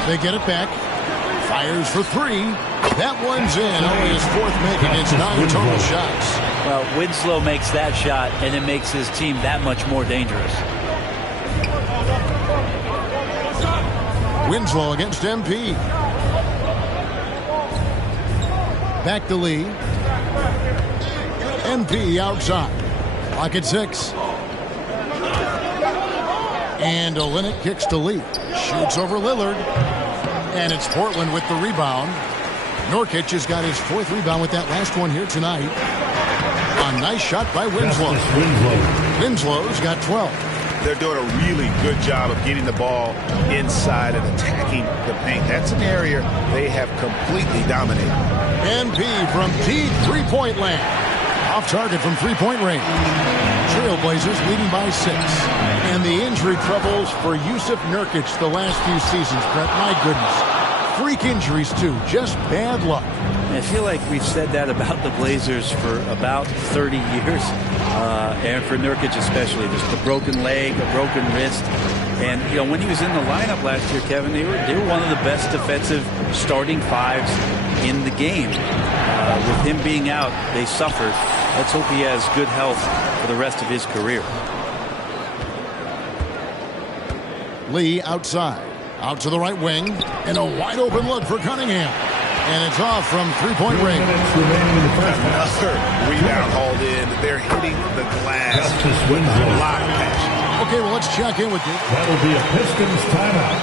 They get it back. Fires for 3. That one's in. Only his 4th make against 9 total shots. Well, Winslow makes that shot, and it makes his team that much more dangerous. Winslow against MP. Back to Lee. MP outside. Clock at 6. And Olynyk kicks to Lee. Shoots over Lillard. And it's Portland with the rebound. Nurkic has got his 4th rebound with that last one here tonight. A nice shot by Winslow. Winslow's got 12. They're doing a really good job of getting the ball inside and attacking the paint. That's an area they have completely dominated. MP from deep 3-point land. Off target from 3-point range. Trailblazers leading by 6. And the injury troubles for Yusuf Nurkic the last few seasons, Brett. My goodness. Freak injuries, too. Just bad luck. I feel like we've said that about the Blazers for about 30 years. And for Nurkic especially, just a broken leg, a broken wrist. And, you know, when he was in the lineup last year, Kevin, they were one of the best defensive starting fives in the game. With him being out, they suffered. Let's hope he has good health for the rest of his career. Lee outside. Out to the right wing. And a wide open look for Cunningham. And it's off from three-point range. Another rebound hauled in. They're hitting the glass with a lot of passion. Okay, well, let's check in with you. That'll be a Pistons timeout.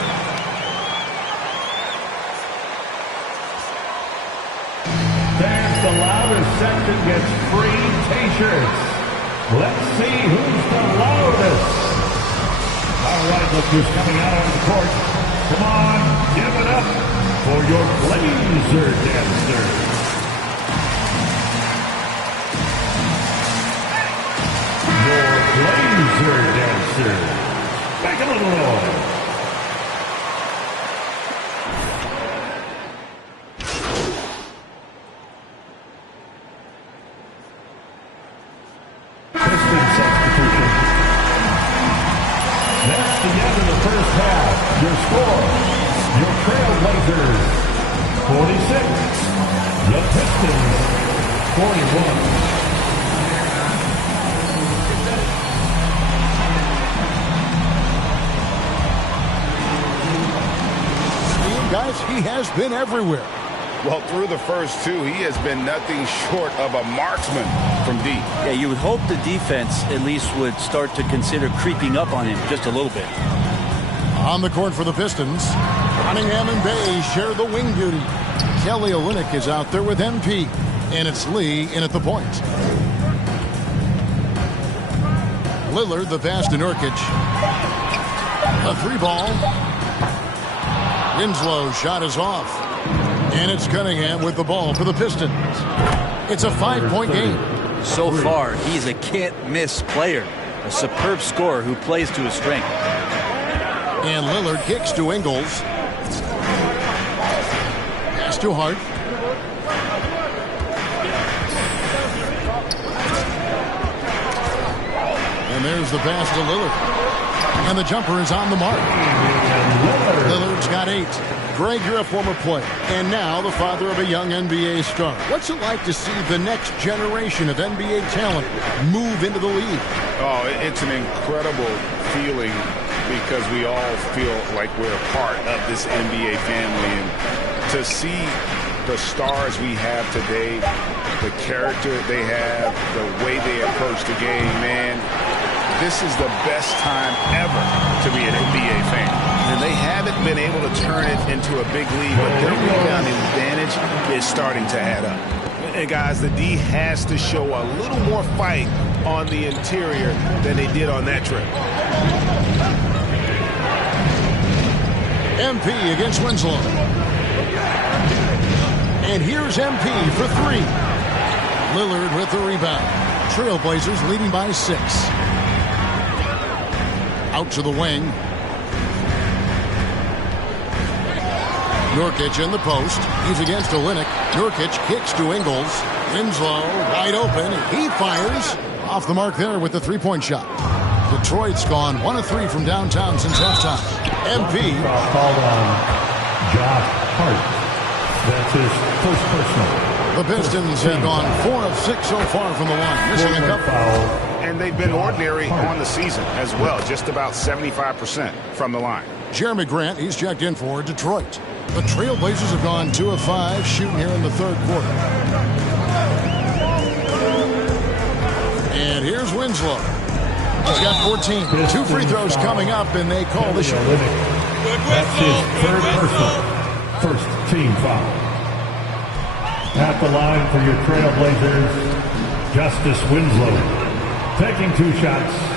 Fans, the loudest section gets free T-shirts. Let's see who's the loudest. All right, look who's coming out on the court. Come on, give it up for your Blazer dancers. Blazer dancers. Make a little noise. Piston substitution. That's the end of the first half. Your score, your Trailblazers, 46. The Pistons, 41. Guys, he has been everywhere. Well, through the first two, he has been nothing short of a marksman from deep. Yeah, you would hope the defense at least would start to consider creeping up on him just a little bit. On the court for the Pistons, Cunningham and Bay share the wing duty. Kelly Olynyk is out there with MP, and it's Lee in at the point. Lillard, the pass to Nurkic. A three ball. Winslow's shot is off. And it's Cunningham with the ball for the Pistons. It's a 5-point game. So far, he's a can't-miss player. A superb scorer who plays to his strength. And Lillard kicks to Ingles. Pass to Hart. And there's the pass to Lillard. And the jumper is on the mark. Lillard's got 8. Greg, you're a former player, and now the father of a young NBA star. What's it like to see the next generation of NBA talent move into the league? Oh, it's an incredible feeling because we all feel like we're part of this NBA family. And to see the stars we have today, the character they have, the way they approach the game, man, this is the best time ever to be an NBA fan. And they haven't been able to turn it into a big league, but their rebounding advantage is starting to add up. And guys, the D has to show a little more fight on the interior than they did on that trip. MP against Winslow. And here's MP for 3. Lillard with the rebound. Trailblazers leading by 6. Out to the wing. Nurkic in the post. He's against Olynyk. Nurkic kicks to Ingles. Winslow wide open. He fires. Off the mark there with the three-point shot. Detroit's gone 1 of 3 from downtown since halftime. MP. Called on Josh Hart. That's his first personal. The Pistons have gone 4 of 6 so far from the line. Missing a couple. And they've been ordinary on the season as well. Just about 75% from the line. Jeremy Grant, he's checked in for Detroit. The Trailblazers have gone 2 of 5 shooting here in the third quarter. And here's Winslow. He's got 14. 2 free throws coming up, and they call the shot. That's his third personal. First team foul. At the line for your Trailblazers, Justice Winslow. Taking 2 shots.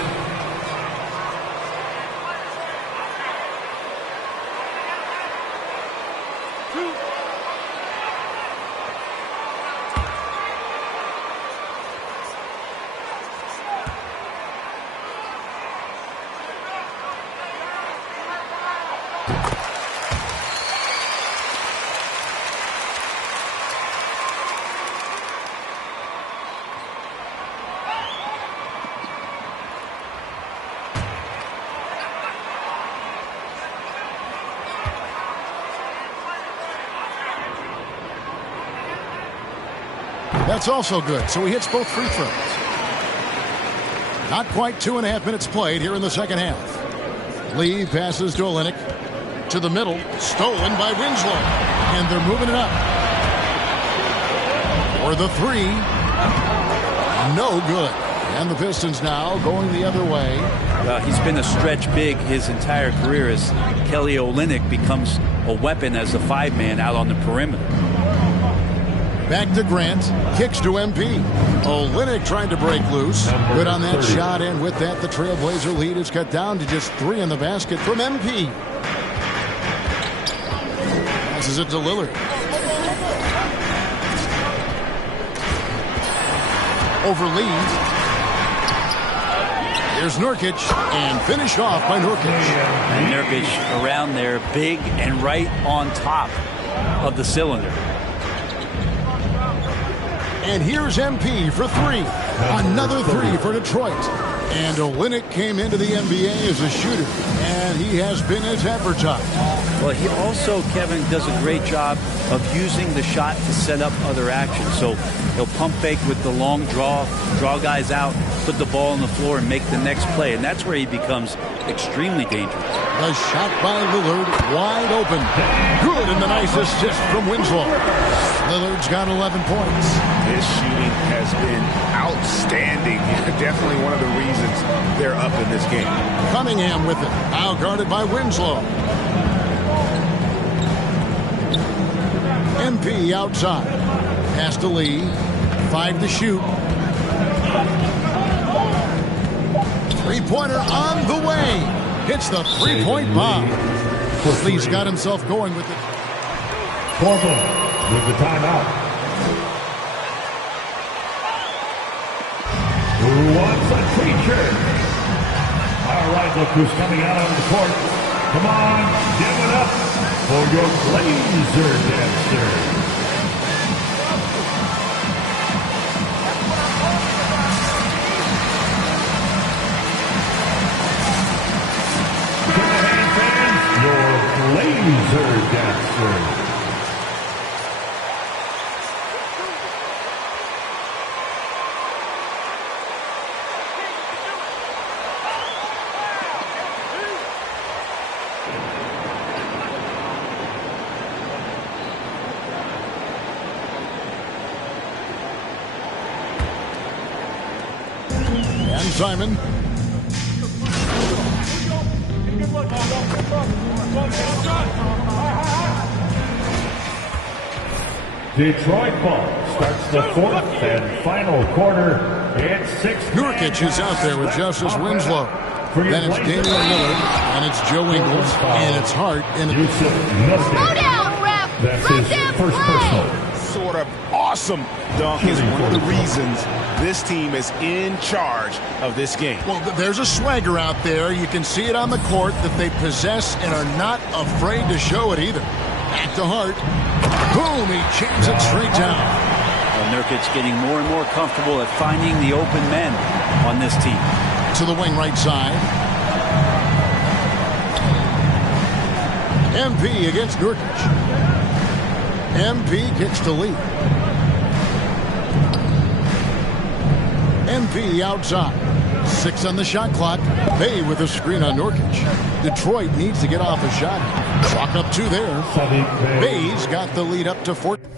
That's also good, so he hits both free throws. Not quite 2.5 minutes played here in the second half. Lee passes to Olynyk. To the middle, stolen by Winslow. And they're moving it up. For the three. No good. And the Pistons now going the other way. He's been a stretch big his entire career as Kelly Olynyk becomes a weapon as a 5-man out on the perimeter. Back to Grant. Kicks to MP. Olynyk trying to break loose. Good on that shot, and with that, the Trailblazer lead is cut down to just 3 in the basket from MP. Passes it to Lillard. Over Lee. There's Nurkic, and finished off by Nurkic. And Nurkic around there, big and right on top of the cylinder. And here's MP for 3. Another 3 for Detroit. And Olynyk came into the NBA as a shooter, and he has been as advertised. Well, he also, Kevin, does a great job of using the shot to set up other action. So he'll pump fake with the long draw guys out, put the ball on the floor, and make the next play. And that's where he becomes extremely dangerous. The shot by Lillard, wide open. Good, and the nice assist from Winslow. Lillard's got 11 points. His shooting has been outstanding. Definitely one of the reasons they're up in this game. Cunningham with it. Now guarded by Winslow. MP outside. Pass to Lee. 5 to shoot. Three-pointer on the way. Hits the three-point bomb. Lee's got himself going with it. Portland with the timeout. Who wants a teacher? All right, look who's coming out on the court. Come on, give it up for your Blazer dancer. Laser dancer. And Simon. Detroit ball starts the fourth and final quarter. It's 6. Nurkic is out there with Justice Winslow. Then it's Damian Lillard, and it's Joe Ingles, and it's Hart. And Slow down, ref! That's his first personal. Sort of awesome dunk is one of the reasons this team is in charge of this game. Well, there's a swagger out there. You can see it on the court that they possess and are not afraid to show it either. Back to Hart. Boom, he jams it straight down. Well, Nurkic's getting more and more comfortable at finding the open men on this team. To the wing right side. MP against Nurkic. MP kicks to Lee. MP outside. 6 on the shot clock. Bay with a screen on Nurkic. Detroit needs to get off a shot. Clock up 2 there. Bay's got the lead up to 14.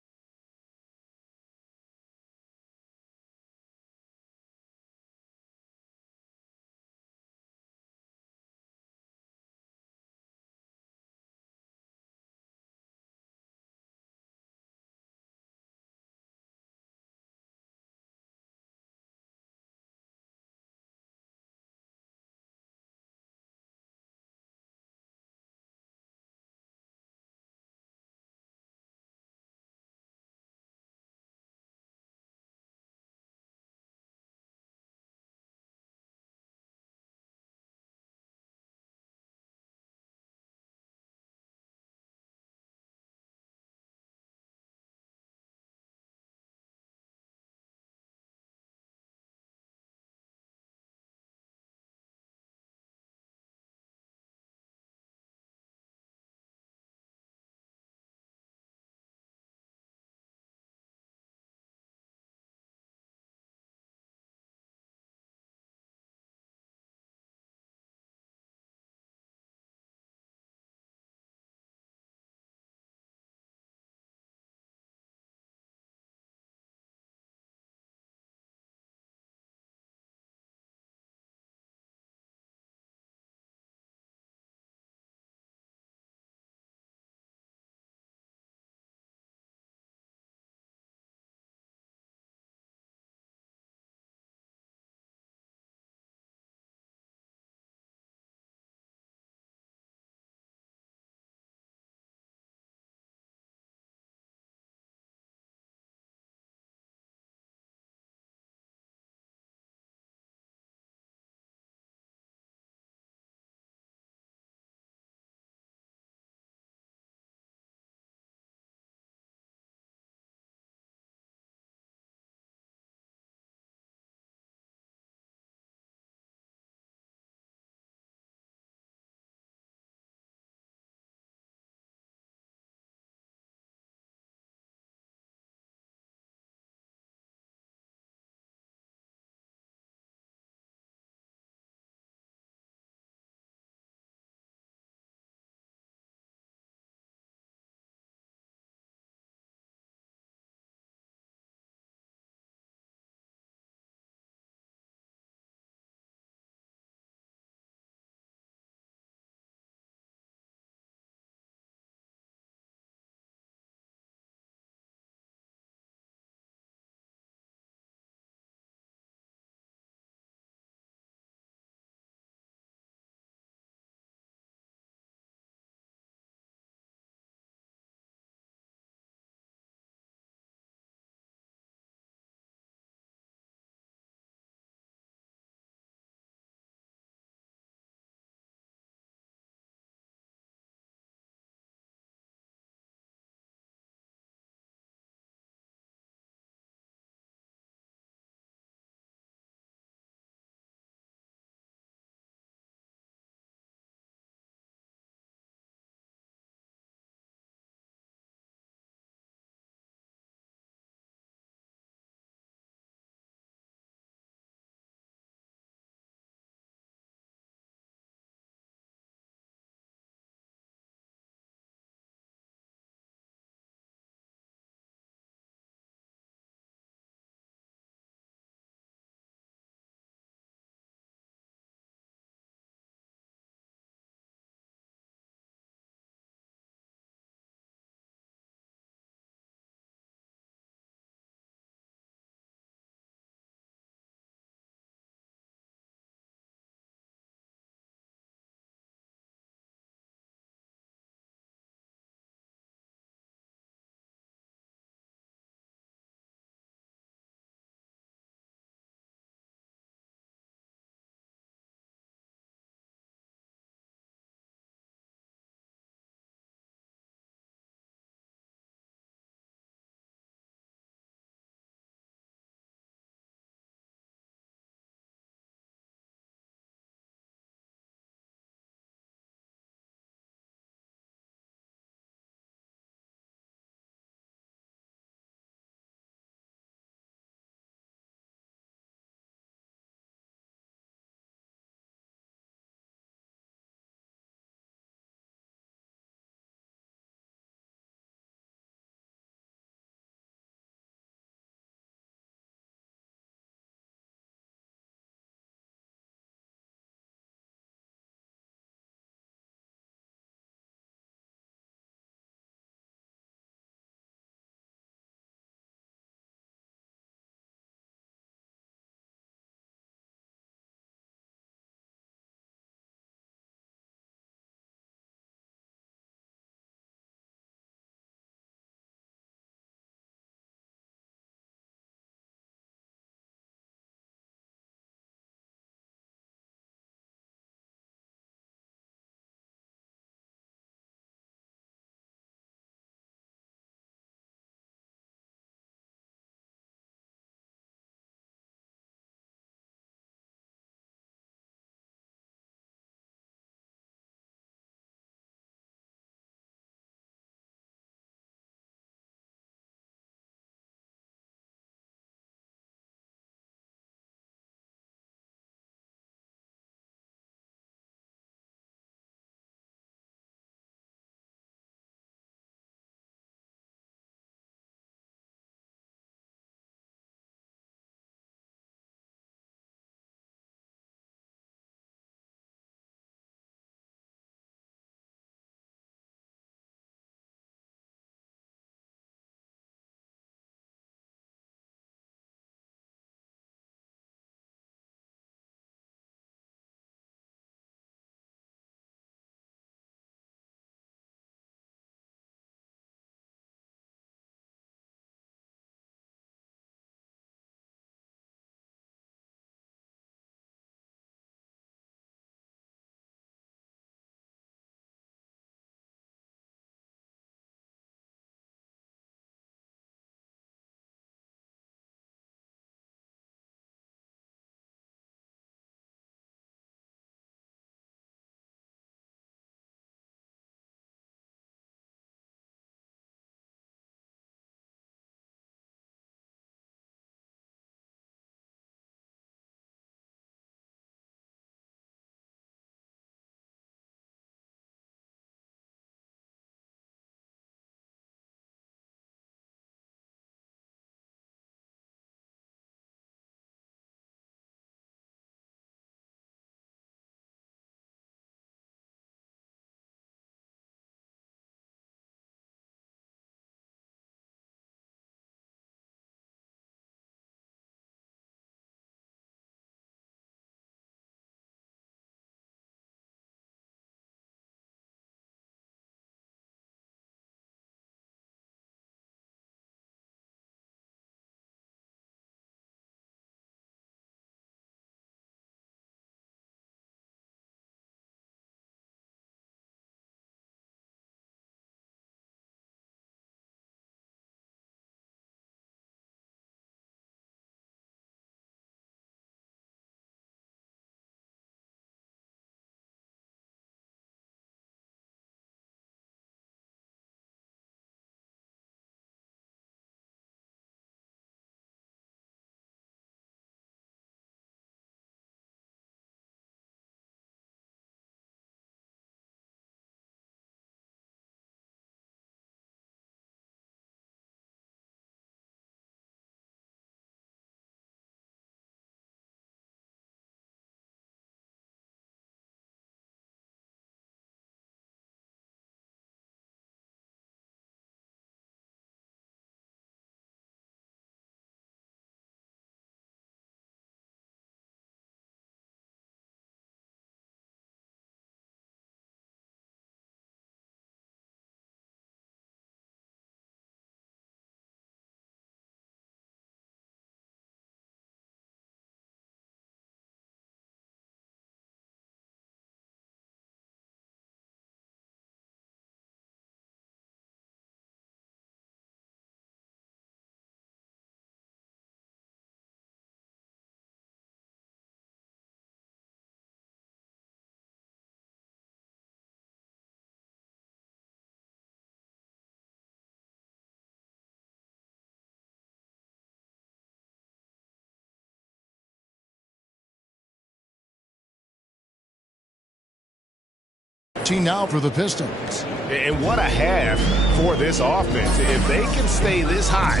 now for the Pistons. And what a half for this offense. If they can stay this high,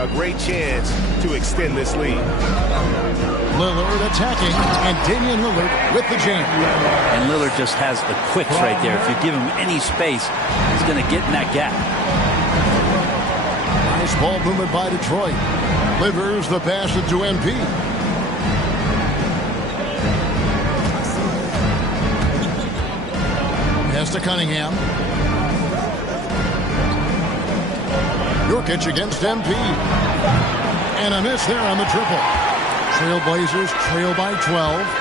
a great chance to extend this lead. Lillard attacking, and Damian Lillard with the jam. And Lillard just has the quicks right there. If you give him any space, he's going to get in that gap. Nice ball movement by Detroit. Livers the pass to MP. Pass to Cunningham. Nurkic against MP. And a miss there on the triple. Trailblazers trail by 12.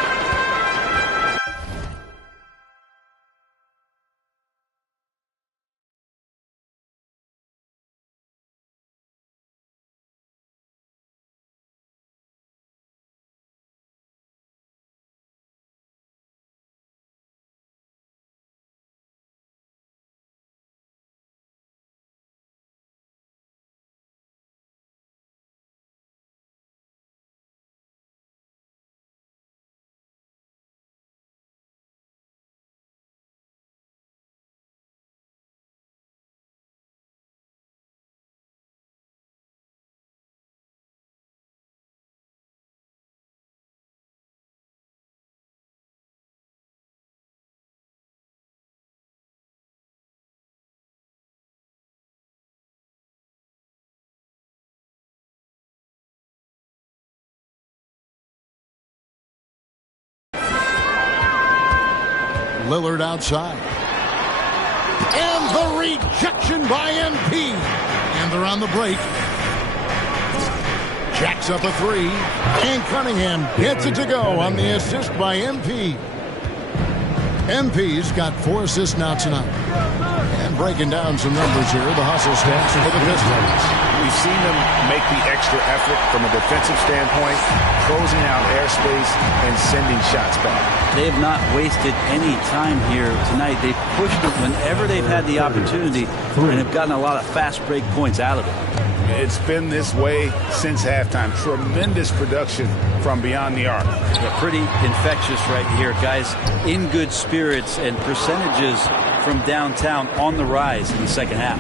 Lillard outside. And the rejection by MP. And they're on the break. Jacks up a three. And Cunningham gets it to go on the assist by MP. MP's got 4 assists now tonight. And breaking down some numbers here, the hustle stats for the Pistons. We've seen them make the extra effort from a defensive standpoint, closing out airspace and sending shots back. They have not wasted any time here tonight. They've pushed it whenever they've had the opportunity and have gotten a lot of fast break points out of it. It's been this way since halftime. Tremendous production from beyond the arc. Yeah, pretty infectious right here. Guys in good spirits and percentages from downtown on the rise in the second half.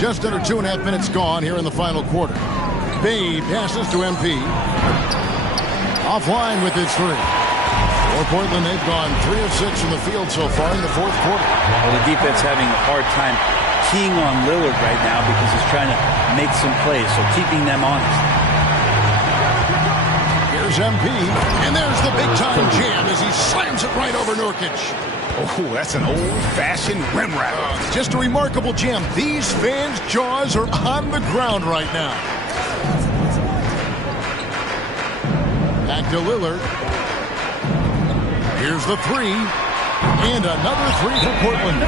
Just under 2.5 minutes gone here in the final quarter. Bay passes to MP. Offline with his three. For Portland, they've gone 3 of 6 from the field so far in the fourth quarter. Well, the defense having a hard time keying on Lillard right now because he's trying to make some plays, so keeping them honest. Here's MP, and there's the big-time jam as he slams it right over Nurkic. Oh, that's an old-fashioned rim wrap. Just a remarkable jam. These fans' jaws are on the ground right now. Back to Lillard. Here's the three. And another three for Portland.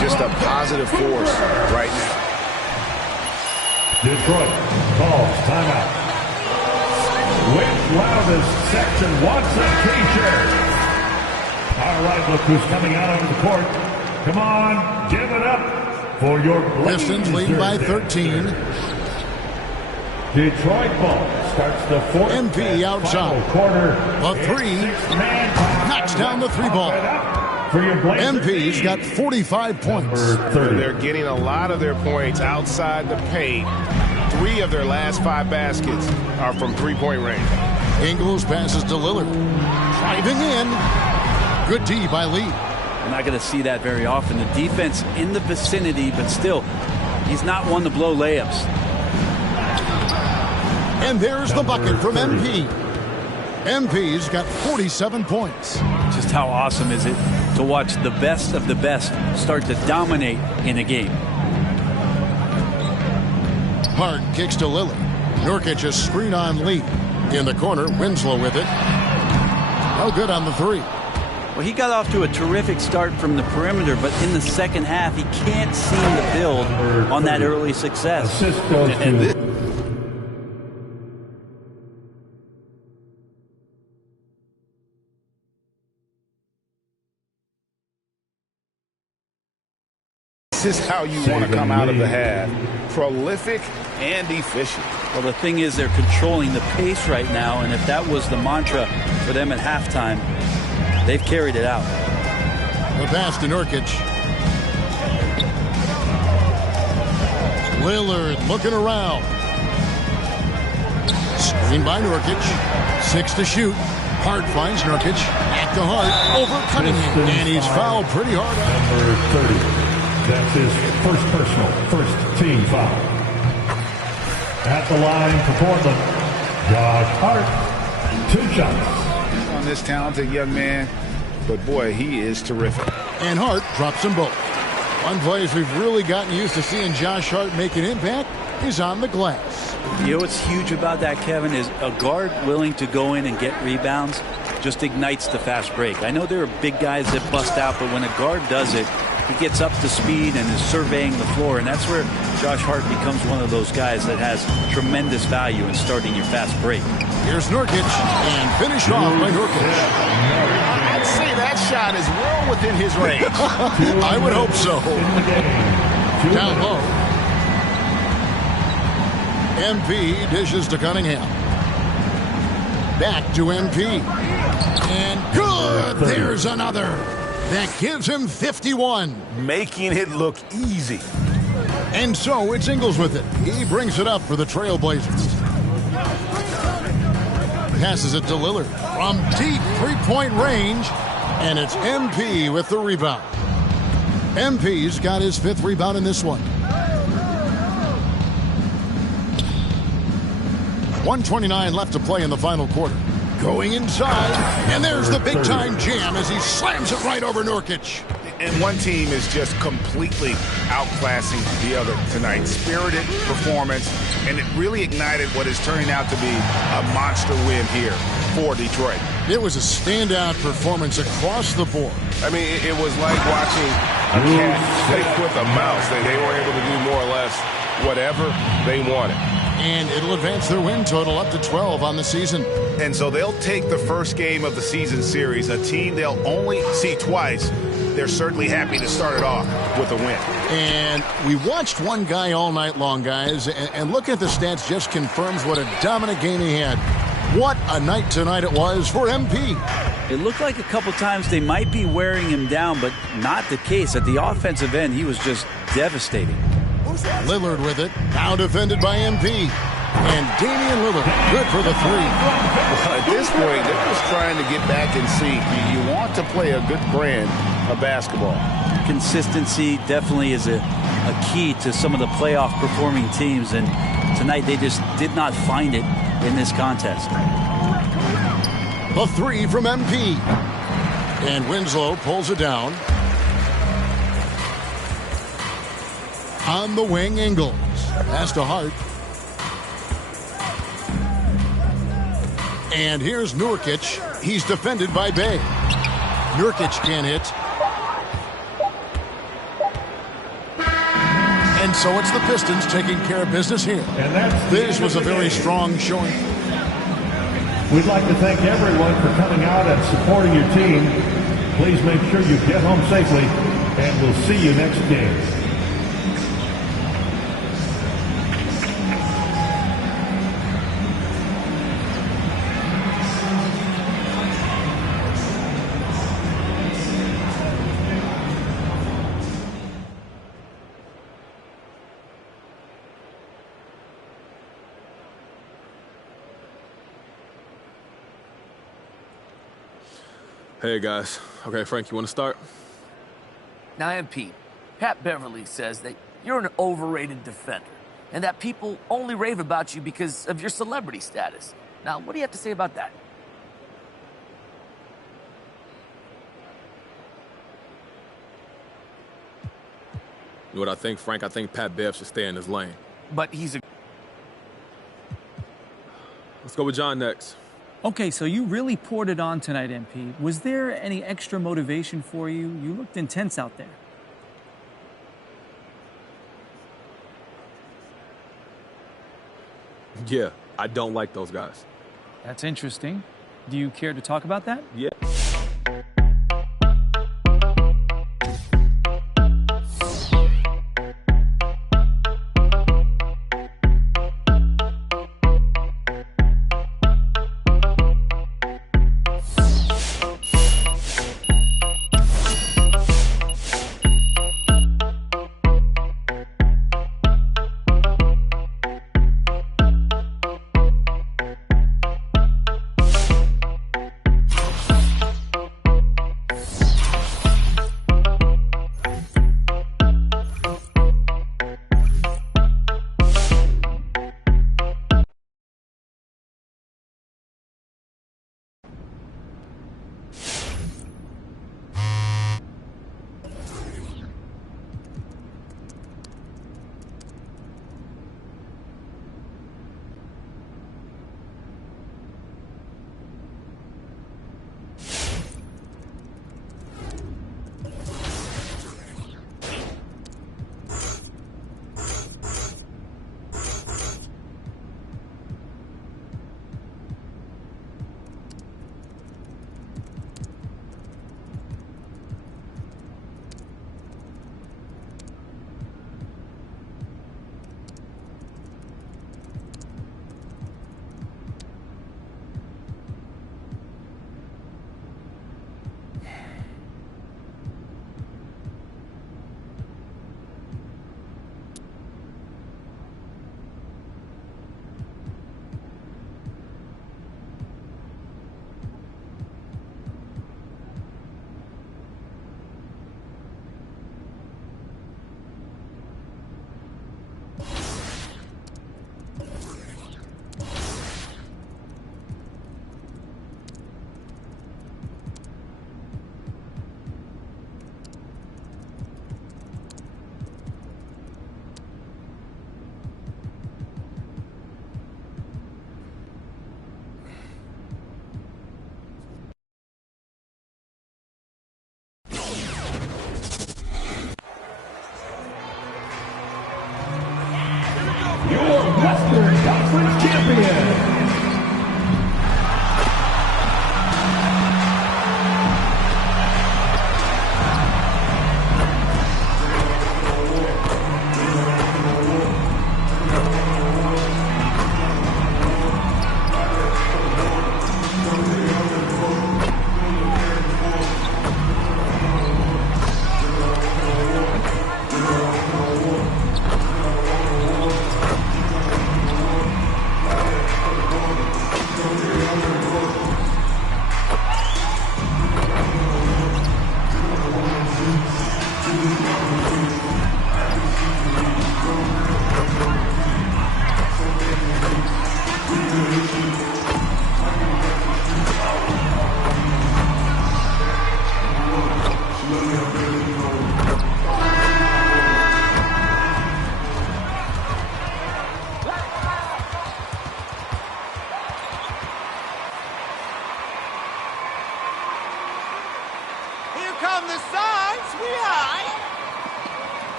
Just a positive force right now. Detroit calls timeout. With loudest section wants a T-shirt. All right, look who's coming out onto the court. Come on, give it up for your Pistons leading by 13. Detroit ball starts the fourth. MP outside. Quarter. A three. Knocks down the three ball. MP's got 45 points. They're getting a lot of their points outside the paint. 3 of their last 5 baskets are from three-point range. Ingles passes to Lillard. Driving in. Good D by Lee. I'm not going to see that very often. The defense in the vicinity, but still, he's not one to blow layups. And there's the bucket from MP. MP's got 47 points. Just how awesome is it to watch the best of the best start to dominate in a game. Hart kicks to Lillard. Nurkic a screen on Lee. In the corner, Winslow with it. No good on the three. Well, he got off to a terrific start from the perimeter, but in the second half, he can't seem to build on that early success. This is how you want to come out of the half. prolific and efficient. Well, the thing is, they're controlling the pace right now, and if that was the mantra for them at halftime, they've carried it out. The pass to Nurkic. Lillard looking around. Screen by Nurkic. 6 to shoot. Hart finds Nurkic. Back to Hart. Over Cunningham. And he's fouled pretty hard. Number 30. That's his first personal, first team foul. At the line for Portland, Josh Hart. 2 shots. On this talented young man, but boy, he is terrific. And Hart drops them both. One place we've really gotten used to seeing Josh Hart make an impact is on the glass. You know what's huge about that, Kevin, is a guard willing to go in and get rebounds just ignites the fast break. I know there are big guys that bust out, but when a guard does it, he gets up to speed and is surveying the floor, and that's where Josh Hart becomes one of those guys that has tremendous value in starting your fast break. Here's Nurkic, and finish off by Nurkic. I'd say that shot is well within his range. I would hope so. Down low. MP dishes to Cunningham. Back to MP. And good! There's another. That gives him 51. Making it look easy. And so it's Ingles with it. He brings it up for the Trailblazers. Passes it to Lillard from deep three-point range. And it's MP with the rebound. MP's got his 5th rebound in this one. 1:29 left to play in the final quarter. Going inside, and there's the big-time jam as he slams it right over Nurkic. And one team is just completely outclassing the other tonight. Spirited performance, and it really ignited what is turning out to be a monster win here for Detroit. It was a standout performance across the board. I mean, it was like watching a cat play with a mouse. They were able to do more or less whatever they wanted. And it'll advance their win total up to 12 on the season. And so they'll take the first game of the season series, a team they'll only see twice. They're certainly happy to start it off with a win. And we watched one guy all night long, guys, and looking at the stats just confirms what a dominant game he had. What a night tonight it was for MP. It looked like a couple times they might be wearing him down, but not the case. At the offensive end, he was just devastating. Lillard with it, now defended by MP. And Damian Lillard, good for the 3. Well, at this point, they're just trying to get back in sync. You want to play a good brand of basketball. Consistency definitely is a key to some of the playoff performing teams, and tonight they just did not find it in this contest. The 3 from MP. And Winslow pulls it down. On the wing, Ingles. Pass to Hart. And here's Nurkic. He's defended by Bey. Nurkic can't hit. And so it's the Pistons taking care of business here. This was a very strong showing. We'd like to thank everyone for coming out and supporting your team. Please make sure you get home safely, and we'll see you next game. Hey, guys. Okay, Frank, you want to start? Now, MP, Pat Beverly says that you're an overrated defender and that people only rave about you because of your celebrity status. Now, what do you have to say about that? You know what I think, Frank? I think Pat Bev should stay in his lane. But he's a... Let's go with John next. Okay, so you really poured it on tonight, MP. Was there any extra motivation for you? You looked intense out there. Yeah, I don't like those guys. That's interesting. Do you care to talk about that? Yeah.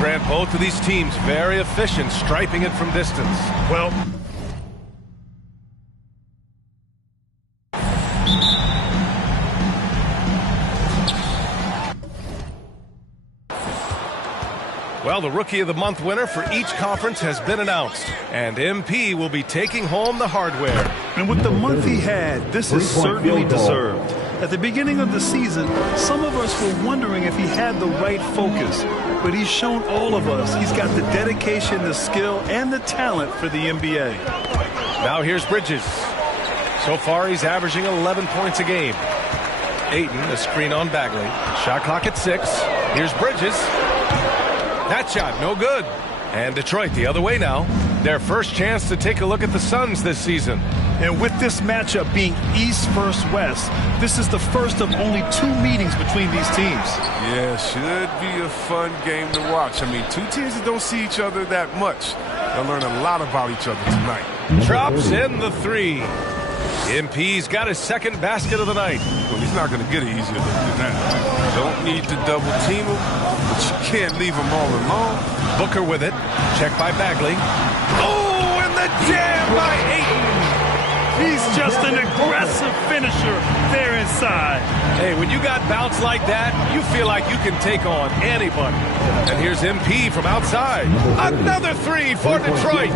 Grant, both of these teams very efficient, striping it from distance. Well, Well, the Rookie of the Month winner for each conference has been announced, and MP will be taking home the hardware. And with the month he had, this is certainly deserved. At the beginning of the season, some of us were wondering if he had the right focus, but he's shown all of us he's got the dedication, the skill, and the talent for the NBA. Now here's Bridges. So far, he's averaging 11 points a game. Ayton, a screen on Bagley. Shot clock at 6. Here's Bridges. That shot, no good. And Detroit the other way now. Their first chance to take a look at the Suns this season. And with this matchup being East versus West, this is the first of only 2 meetings between these teams. Yeah, should be a fun game to watch. I mean, 2 teams that don't see each other that much. They'll learn a lot about each other tonight. Drops in the 3. MP's got his second basket of the night. Well, he's not going to get it easier than that. Don't need to double team him, but you can't leave him all alone. Booker with it. Check by Bagley. Oh, and the jam by Ayton. He's just an aggressive finisher there inside. Hey, when you got bounce like that, you feel like you can take on anybody. And here's MP from outside. Another 3 for Detroit.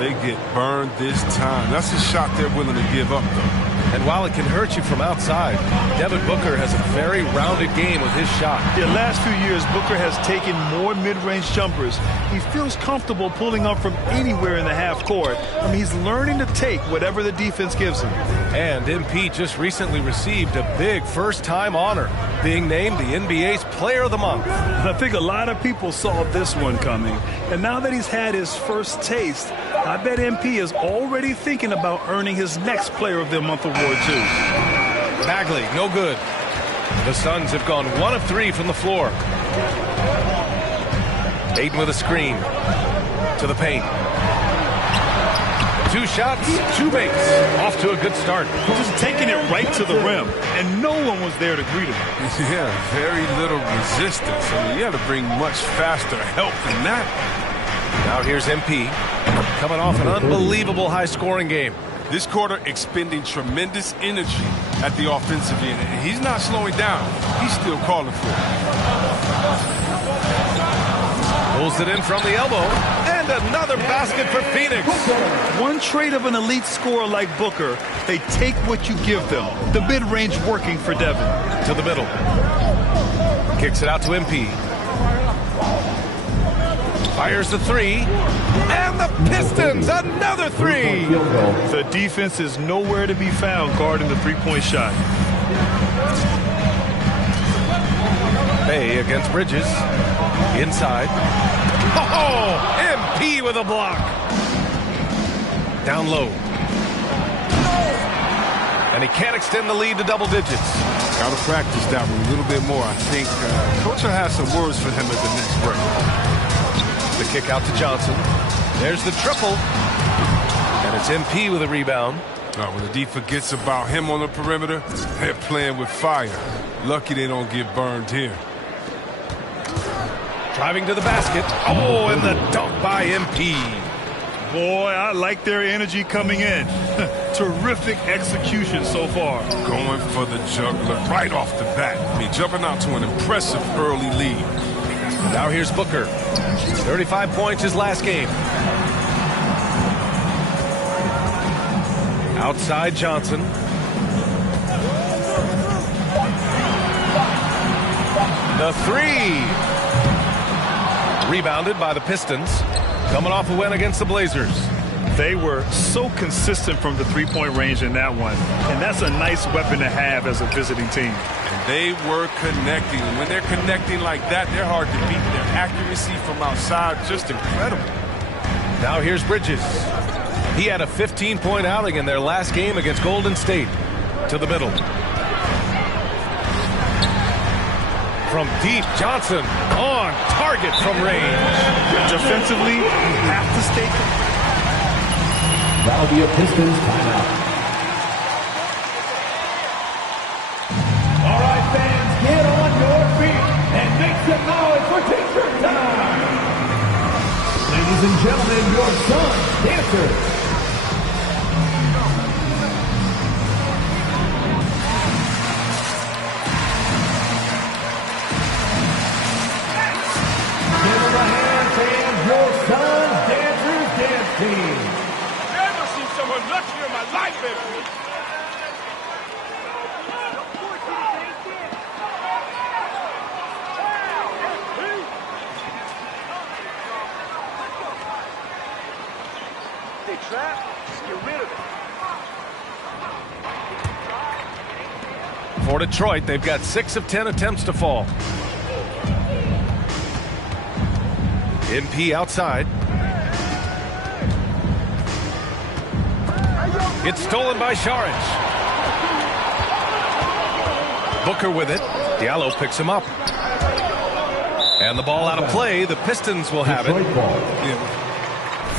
They get burned this time. That's a shot they're willing to give up, though. And while it can hurt you from outside, Devin Booker has a very rounded game with his shot. The last few years, Booker has taken more mid-range jumpers. He feels comfortable pulling up from anywhere in the half court. I mean, he's learning to take whatever the defense gives him. And MP just recently received a big first-time honor, being named the NBA's Player of the Month. I think a lot of people saw this one coming. And now that he's had his first taste, I bet MP is already thinking about earning his next Player of the Month award, too. Bagley, no good. The Suns have gone 1 of 3 from the floor. Ayton with a screen. To the paint. 2 shots, 2 makes. Off to a good start. Just taking it right to the rim, and no one was there to greet him. Yeah, very little resistance. I mean, you have to bring much faster help than that. Now here's MP, coming off an unbelievable high-scoring game. This quarter expending tremendous energy at the offensive end, and he's not slowing down. He's still calling for it. Pulls it in from the elbow, and another basket for Phoenix. One trait of an elite scorer like Booker, they take what you give them. The mid-range working for Devin. To the middle. Kicks it out to MP. Fires the 3, and the Pistons, another 3. The defense is nowhere to be found guarding the three-point shot. Bay against Bridges, inside. Oh, MP with a block. Down low. And he can't extend the lead to double digits. Got to practice that one a little bit more. I think Coach will have some words for him at the next break. The kick out to Johnson. There's the triple. And it's MP with a rebound. When the D forgets about him on the perimeter, they're playing with fire. Lucky they don't get burned here. Driving to the basket. Oh, and the dunk by MP. Boy, I like their energy coming in. Terrific execution so far. Going for the juggler right off the bat. I mean, jumping out to an impressive early lead. Now here's Booker. 35 points his last game. Outside Johnson. The 3. Rebounded by the Pistons. Coming off a win against the Blazers. They were so consistent from the three-point range in that one. And that's a nice weapon to have as a visiting team. And they were connecting. And when they're connecting like that, they're hard to beat. Their accuracy from outside, just incredible. Now here's Bridges. He had a 15-point outing in their last game against Golden State. To the middle. From deep, Johnson on target from range. Defensively, you have to stay. That'll be a Pistons timeout. All right, fans, get on your feet and make some noise for T-shirt time. Ladies and gentlemen, your Suns dancers. Give them a hand, fans, your Suns dancers dance team. Never seen someone luckier in my life, baby. They trap, get rid of it. For Detroit, they've got 6 of 10 attempts to fall. MP outside. It's stolen by Šarić. Booker with it. Diallo picks him up. And the ball out of play. The Pistons will have it. Yeah.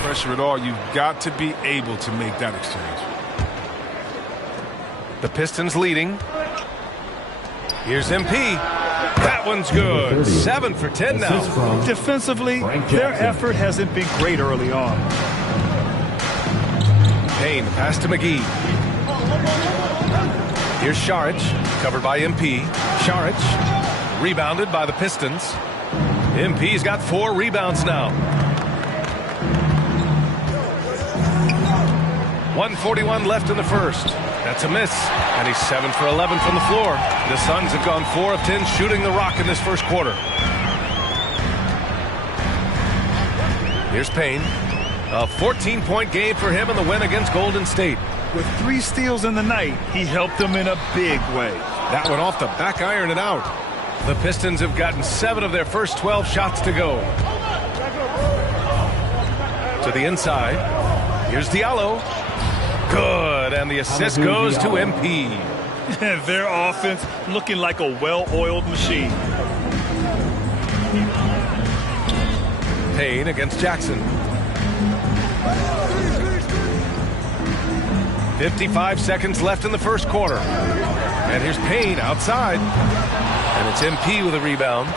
Pressure at all, you've got to be able to make that exchange. The Pistons leading. Here's MP. That one's good. 7 for 10 now. Defensively, their effort hasn't been great early on. Payne, pass to McGee. Here's Šarić, covered by MP. Šarić, rebounded by the Pistons. MP's got 4 rebounds now. 1:41 left in the first. That's a miss, and he's 7 for 11 from the floor. The Suns have gone 4 of 10 shooting the rock in this first quarter. Here's Payne. A 14-point game for him in the win against Golden State. With 3 steals in the night, he helped them in a big way. That one off the back iron and out. The Pistons have gotten 7 of their first 12 shots to go. To the inside. Here's Diallo. Good, and the assist goes to MP. Their offense looking like a well-oiled machine. Payne against Jackson. 55 seconds left in the first quarter. And here's Payne outside. And it's MP with a rebound.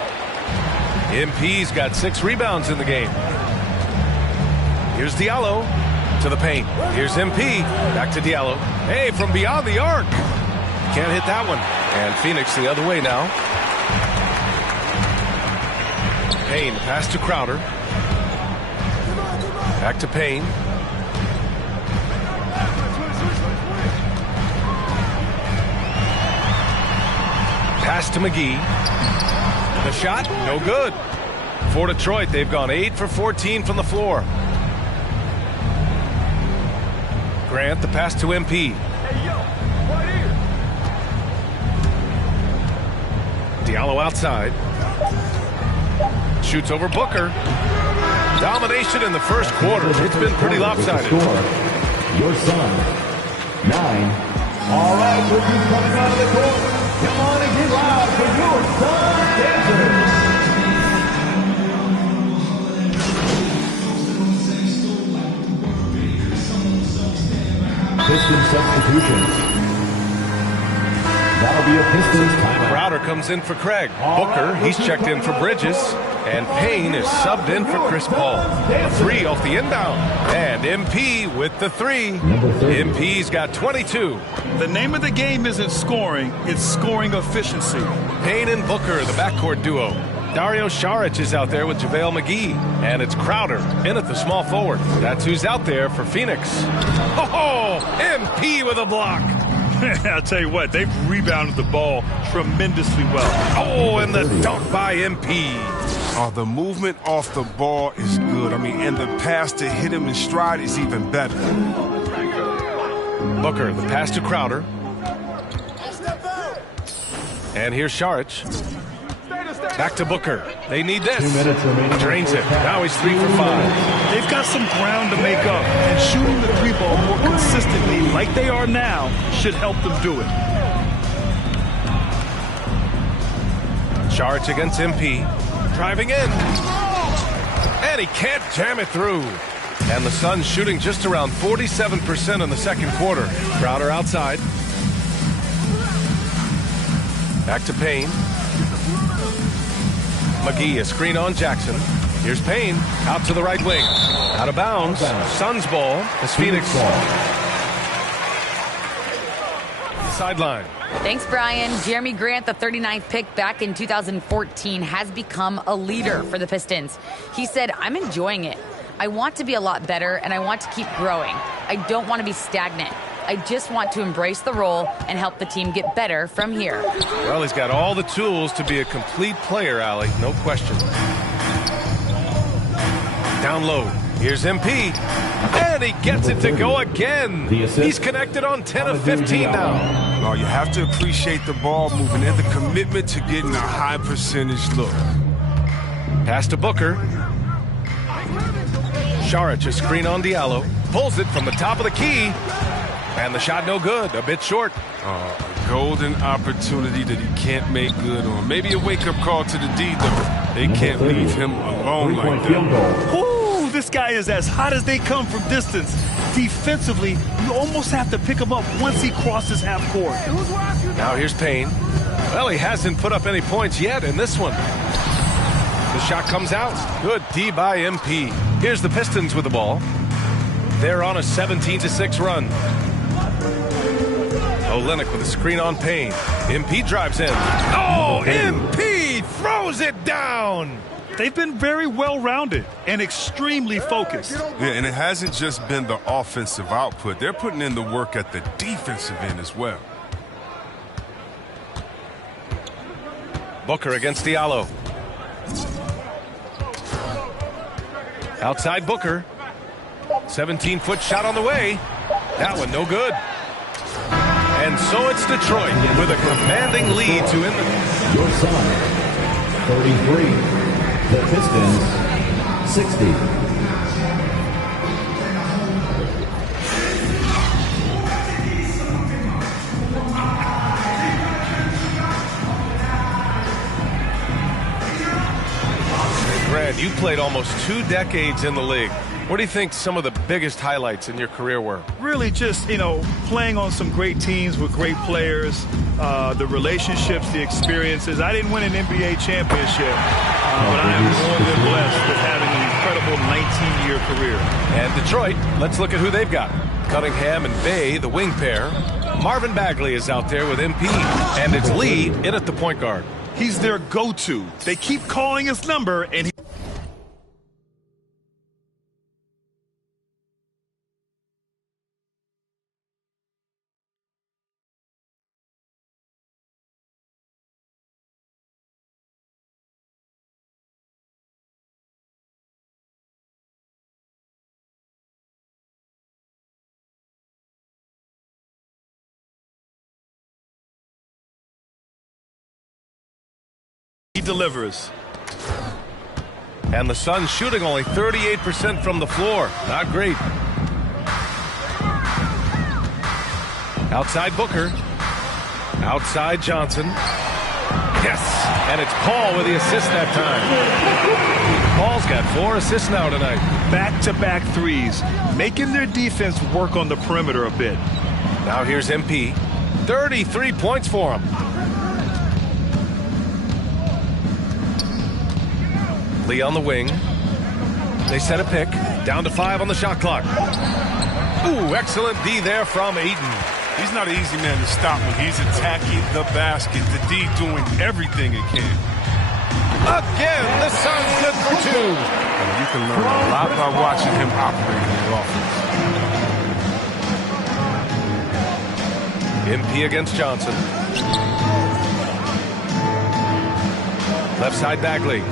MP's got 6 rebounds in the game. Here's Diallo. To the paint. Here's MP. Back to Diallo. Hey, from beyond the arc. Can't hit that one. And Phoenix the other way now. Payne, pass to Crowder. Back to Payne. Pass to McGee. The shot, no good. For Detroit, they've gone 8 for 14 from the floor. Grant, the pass to MP. Diallo outside. Shoots over Booker. Domination in the first quarter. It's been pretty lopsided. Your son, 9. All right, with you coming out of the court. Come on and get loud for your son, dancers. Pistons substitutions. That'll be a Pistons timeout. Crowder comes in for Craig. Booker, he's checked in for Bridges. And Payne is subbed in for Chris Paul. A 3 off the inbound. And MP with the 3. MP's got 22. The name of the game isn't scoring, it's scoring efficiency. Payne and Booker, the backcourt duo. Dario Šarić is out there with JaVale McGee. And it's Crowder in at the small forward. That's who's out there for Phoenix. Oh, MP with a block. I'll tell you what, they've rebounded the ball tremendously well. Oh, and the dunk by MP. Oh, the movement off the ball is good. I mean, and the pass to hit him in stride is even better. Booker, the pass to Crowder. And here's Šarić. Back to Booker. They need this. 2 minutes remaining. Drains it. Now he's 3 for 5. They've got some ground to make up, and shooting the 3-ball more consistently like they are now should help them do it. Šarić against MP. Driving in. And he can't jam it through. And the Suns shooting just around 47% in the second quarter. Crowder outside. Back to Payne. McGee, a screen on Jackson. Here's Payne out to the right wing. Out of bounds. Suns ball as Phoenix. Sideline. Thanks, Brian. Jeremy Grant, the 39th pick back in 2014, has become a leader for the Pistons. He said, "I'm enjoying it. I want to be a lot better, and I want to keep growing. I don't want to be stagnant. I just want to embrace the role and help the team get better from here." Well, he's got all the tools to be a complete player, Allie. No question. Down low. Here's MP. And he gets it to go again. He's connected on 10 of 15 now. Oh, you have to appreciate the ball movement and the commitment to getting a high percentage look. Pass to Booker. Saric, a screen on Diallo. Pulls it from the top of the key. And the shot no good. A bit short. A golden opportunity that he can't make good on. Maybe a wake-up call to the D, though. They can't leave him alone like that. Ooh, this guy is as hot as they come from distance. Defensively, you almost have to pick him up once he crosses half court. Now here's Payne. Well, he hasn't put up any points yet in this one. The shot comes out. Good D by MP. Here's the Pistons with the ball. They're on a 17-6 run. Olynyk with a screen on Payne. MP drives in. Oh, MP throws it down. They've been very well-rounded and extremely focused. Yeah, and it hasn't just been the offensive output. They're putting in the work at the defensive end as well. Booker against Diallo. Outside Booker. 17-foot shot on the way. That one no good. And so it's Detroit with a commanding lead to end the... Your side, 33. The Pistons, 60. Grant, you played almost 2 decades in the league. What do you think some of the biggest highlights in your career were? Really just, playing on some great teams with great players, the relationships, the experiences. I didn't win an NBA championship, but I am more than blessed with having an incredible 19-year career. And Detroit, let's look at who they've got. Cunningham and Bay, the wing pair. Marvin Bagley is out there with MP, and it's Lee in at the point guard. He's their go-to. They keep calling his number, and he delivers. And the Suns shooting only 38% from the floor. Not great. Outside Booker. Outside Johnson. Yes! And it's Paul with the assist that time. Paul's got 4 assists now tonight. Back-to-back threes, making their defense work on the perimeter a bit. Now here's MP. 33 points for him. Lee on the wing. They set a pick. Down to 5 on the shot clock. Ooh, excellent D there from Ayton. He's not an easy man to stop when he's attacking the basket. The D doing everything it can. Again, the Suns good for 2. And you can learn a lot by watching him operate in the offense. MP against Johnson. Left side Bagley.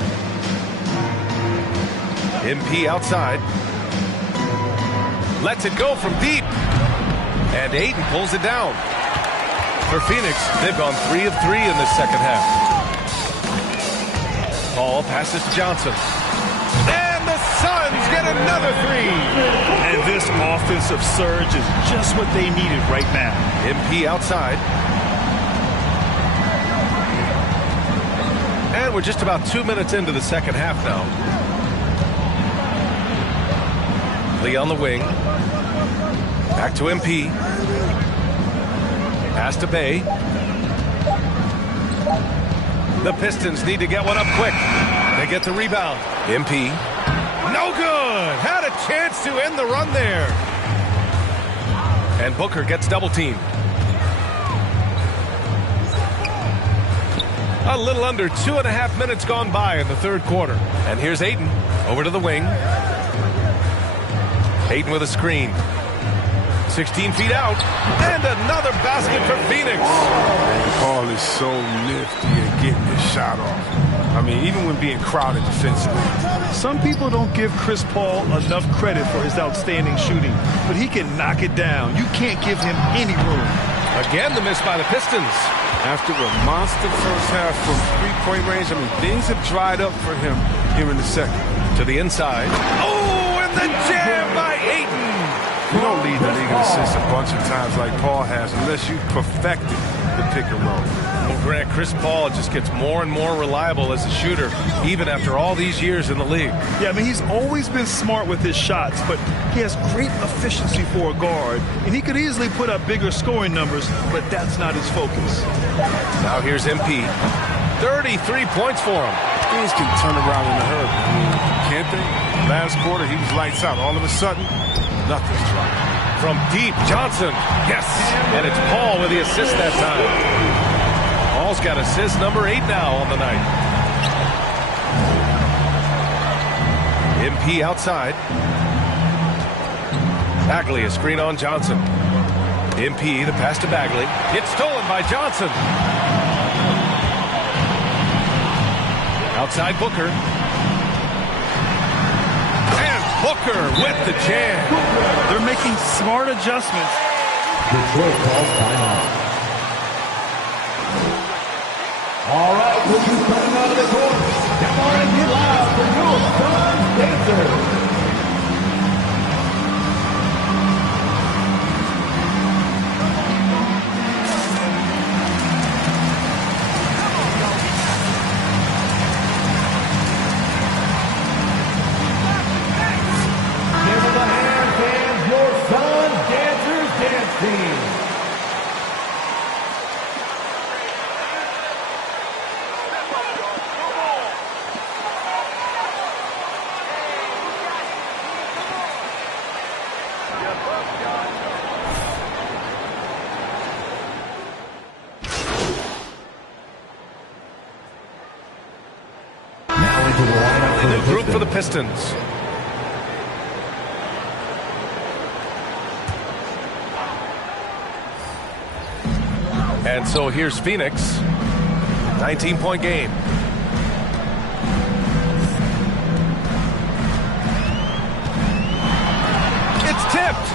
MP outside. Lets it go from deep. And Ayton pulls it down. For Phoenix, they've gone 3 of 3 in this second half. Paul passes to Johnson. And the Suns get another 3. And this offensive surge is just what they needed right now. MP outside. And we're just about 2 minutes into the second half now. Lee on the wing. Back to MP. Pass to Bay. The Pistons need to get one up quick. They get the rebound. MP. No good. Had a chance to end the run there. And Booker gets double teamed. A little under 2.5 minutes gone by in the third quarter. And here's Ayton over to the wing. Ayton with a screen. 16 feet out. And another basket for Phoenix. Paul is so nifty at getting his shot off. I mean, even when being crowded defensively. Some people don't give Chris Paul enough credit for his outstanding shooting, but he can knock it down. You can't give him any room. Again, the miss by the Pistons. After a monster first half from three-point range, I mean, things have dried up for him here in the second. To the inside. Oh, and the jam by Ayton. You don't lead the league in assists a bunch of times like Paul has unless you perfected the pick and roll. Well, Grant, Chris Paul just gets more and more reliable as a shooter, even after all these years in the league. Yeah, I mean, he's always been smart with his shots, but he has great efficiency for a guard, and he could easily put up bigger scoring numbers, but that's not his focus. Now here's MP. 33 points for him. Things can turn around in a hurry. I mean, can't they? Last quarter, he was lights out. All of a sudden, nothing's right. From deep, Johnson. Yes. And it's Paul with the assist that time. Paul's got assist number 8 now on the night. MP outside. Bagley, a screen on Johnson. MP, the pass to Bagley. It's stolen by Johnson. Outside Booker. And Booker with the jam. They're making smart adjustments. Detroit calls timeout. All right, we'll be coming out of the court. Come on and get loud for your Suns Dancers. Give them a hand, fans, your Suns Dancers dance team. New group for the Pistons. And so here's Phoenix. 19-point game. It's tipped.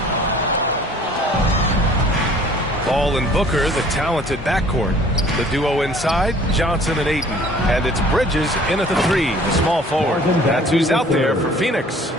Ball and Booker, the talented backcourt. The duo inside, Johnson and Ayton. And it's Bridges in at the 3, the small forward. That's who's out there for Phoenix.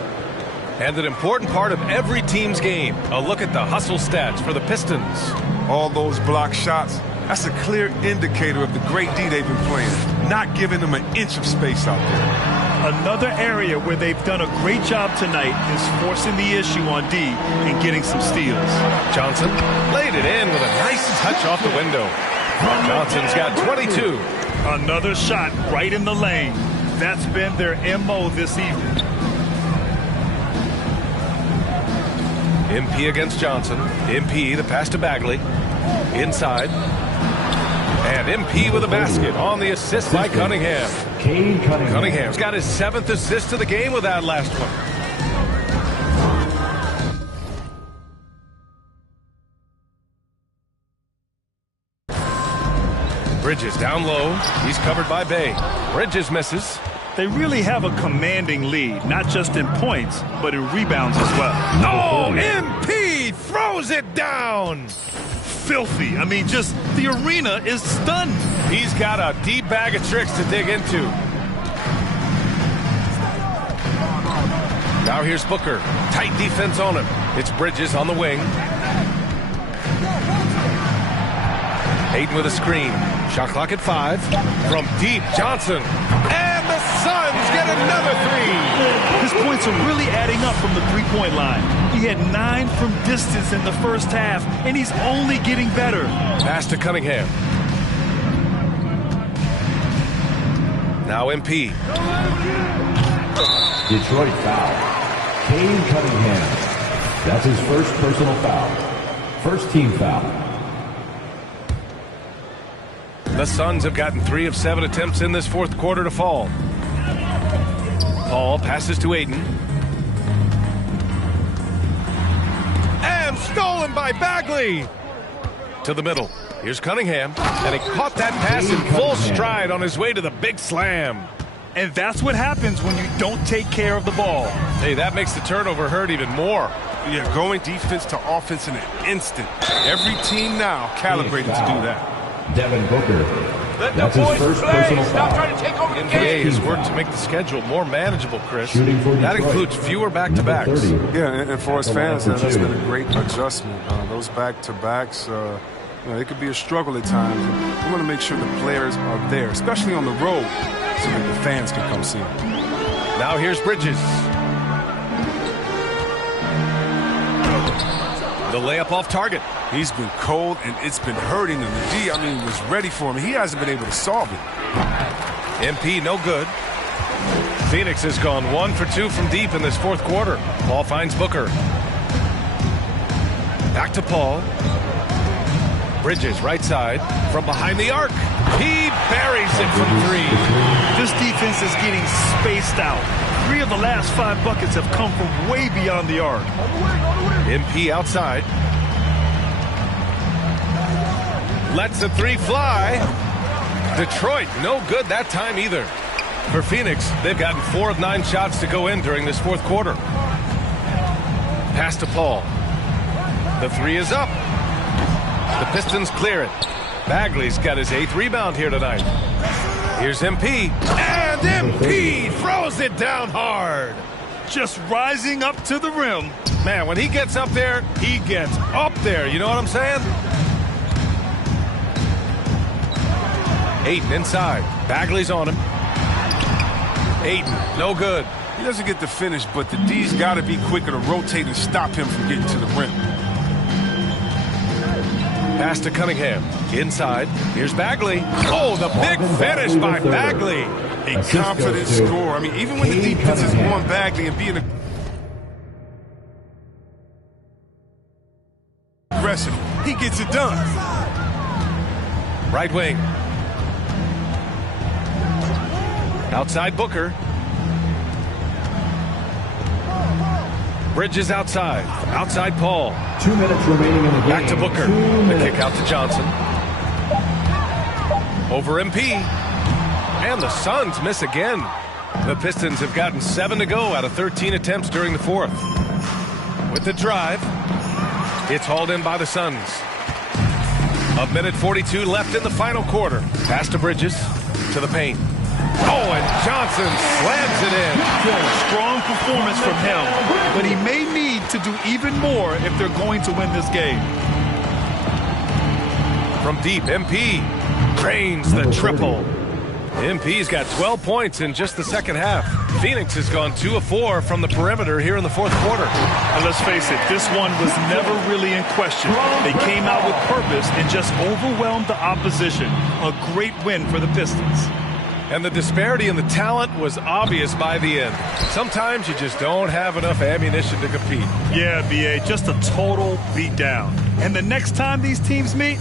And an important part of every team's game, a look at the hustle stats for the Pistons. All those block shots, that's a clear indicator of the great D they've been playing, not giving them an inch of space out there. Another area where they've done a great job tonight is forcing the issue on D and getting some steals. Johnson laid it in with a nice touch off the window. Johnson's got 22. Another shot right in the lane. That's been their MO this evening. MP against Johnson. MP, the pass to Bagley. Inside. And MP with a basket on the assist by Cunningham. Cade Cunningham. Cunningham's got his 7th assist of the game with that last one. Bridges down low. He's covered by Bay. Bridges misses. They really have a commanding lead, not just in points, but in rebounds as well. Oh, MP throws it down. Filthy. I mean, just the arena is stunned. He's got a deep bag of tricks to dig into. Now here's Booker. Tight defense on him. It's Bridges on the wing. Ayton with a screen. Shot clock at 5. From deep, Johnson. And the Suns get another 3. His points are really adding up from the three-point line. He had 9 from distance in the first half, and he's only getting better. Pass to Cunningham. Now MP. Detroit foul. Cade Cunningham. That's his first personal foul. First team foul. The Suns have gotten 3 of 7 attempts in this fourth quarter to fall. Paul passes to Ayton. And stolen by Bagley. To the middle. Here's Cunningham. And he caught that pass in full stride on his way to the big slam. And that's what happens when you don't take care of the ball. Hey, that makes the turnover hurt even more. Yeah, going defense to offense in an instant. Every team now calibrated to do that. Devin Booker. That's his first personal foul. NBA has worked to make the schedule more manageable, Chris. That includes fewer back-to-backs. Yeah, and for us fans, that's been a great adjustment. Those back-to-backs, they could be a struggle at times. We want to make sure the players are there, especially on the road, so that the fans can come see them. Now here's Bridges. The layup off target. He's been cold, and it's been hurting him. The D, was ready for him. He hasn't been able to solve it. MP, no good. Phoenix has gone 1 for 2 from deep in this fourth quarter. Paul finds Booker. Back to Paul. Bridges, right side, from behind the arc. He buries it from 3. This defense is getting spaced out. 3 of the last 5 buckets have come from way beyond the arc. MP outside. Lets the 3 fly. Detroit, no good that time either. For Phoenix, they've gotten 4 of 9 shots to go in during this fourth quarter. Pass to Paul. The 3 is up. The Pistons clear it. Bagley's got his 8th rebound here tonight. Here's MP. And MP throws it down hard. Just rising up to the rim. Man, when he gets up there, he gets up there. You know what I'm saying? Ayton inside. Bagley's on him. Ayton, no good. He doesn't get the finish, but the D's got to be quicker to rotate and stop him from getting to the rim. Pass to Cunningham. Inside. Here's Bagley. Oh, the big finish by Bagley. A confident score. Even when the defense is on Bagley and being aggressive, he gets it done. Right wing. Outside Booker. Bridges outside. Outside Paul. 2 minutes remaining in the game. Back to Booker. The kick out to Johnson. Over MP. And the Suns miss again. The Pistons have gotten 7 to go out of 13 attempts during the fourth. With the drive, it's hauled in by the Suns. 1:42 left in the final quarter. Pass to Bridges. To the paint. Oh, and Johnson slams it in. Strong performance from him, but he may need to do even more if they're going to win this game. From deep, MP drains the triple. MP's got 12 points in just the second half. Phoenix has gone 2 of 4 from the perimeter here in the fourth quarter. And let's face it, this one was never really in question. They came out with purpose and just overwhelmed the opposition. A great win for the Pistons. And the disparity in the talent was obvious by the end. Sometimes you just don't have enough ammunition to compete. Yeah, B.A., just a total beatdown. And the next time these teams meet,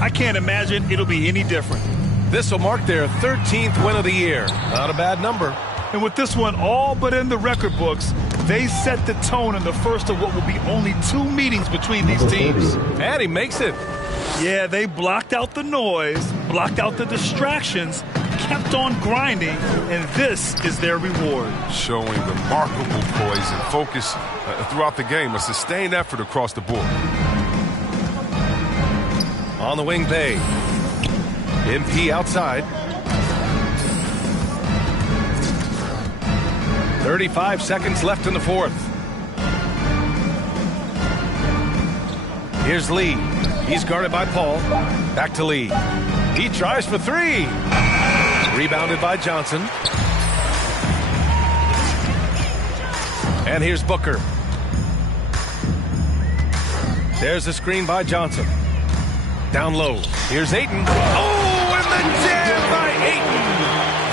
I can't imagine it'll be any different. This will mark their 13th win of the year. Not a bad number. And with this one all but in the record books, they set the tone in the first of what will be only 2 meetings between these teams. And he makes it. Yeah, they blocked out the noise, blocked out the distractions, kept on grinding, and this is their reward. Showing remarkable poise and focus throughout the game. A sustained effort across the board. On the wing, Bay. MP outside. 35 seconds left in the fourth. Here's Lee. He's guarded by Paul. Back to Lee. He tries for 3. Rebounded by Johnson. And here's Booker. There's a screen by Johnson. Down low. Here's Ayton. Oh, and the jam by Ayton.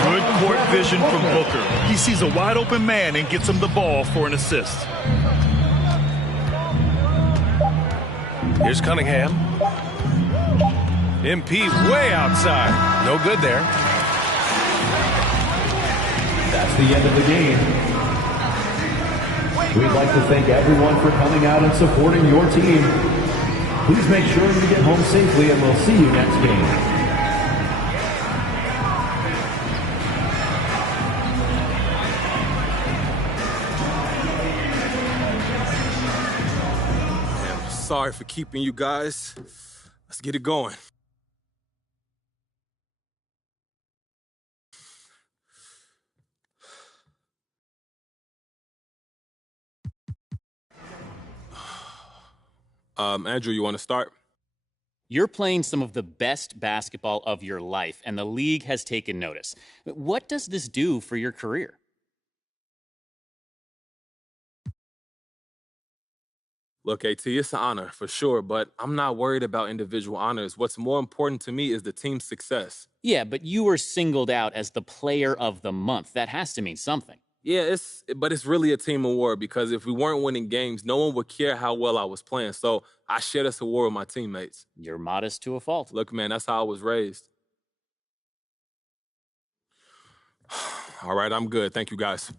Good court vision from Booker. He sees a wide open man and gets him the ball for an assist. Here's Cunningham. MP way outside. No good there. That's the end of the game. We'd like to thank everyone for coming out and supporting your team. Please make sure you get home safely, and we'll see you next game. Sorry for keeping you guys. Let's get it going. Andrew, you want to start? You're playing some of the best basketball of your life, and the league has taken notice. What does this do for your career? Look, AT, it's an honor for sure, but I'm not worried about individual honors. What's more important to me is the team's success. Yeah, but you were singled out as the player of the month. That has to mean something. Yeah, but it's really a team award because if we weren't winning games, no one would care how well I was playing. So I share this award with my teammates. You're modest to a fault. Look, man, that's how I was raised. All right, I'm good. Thank you, guys.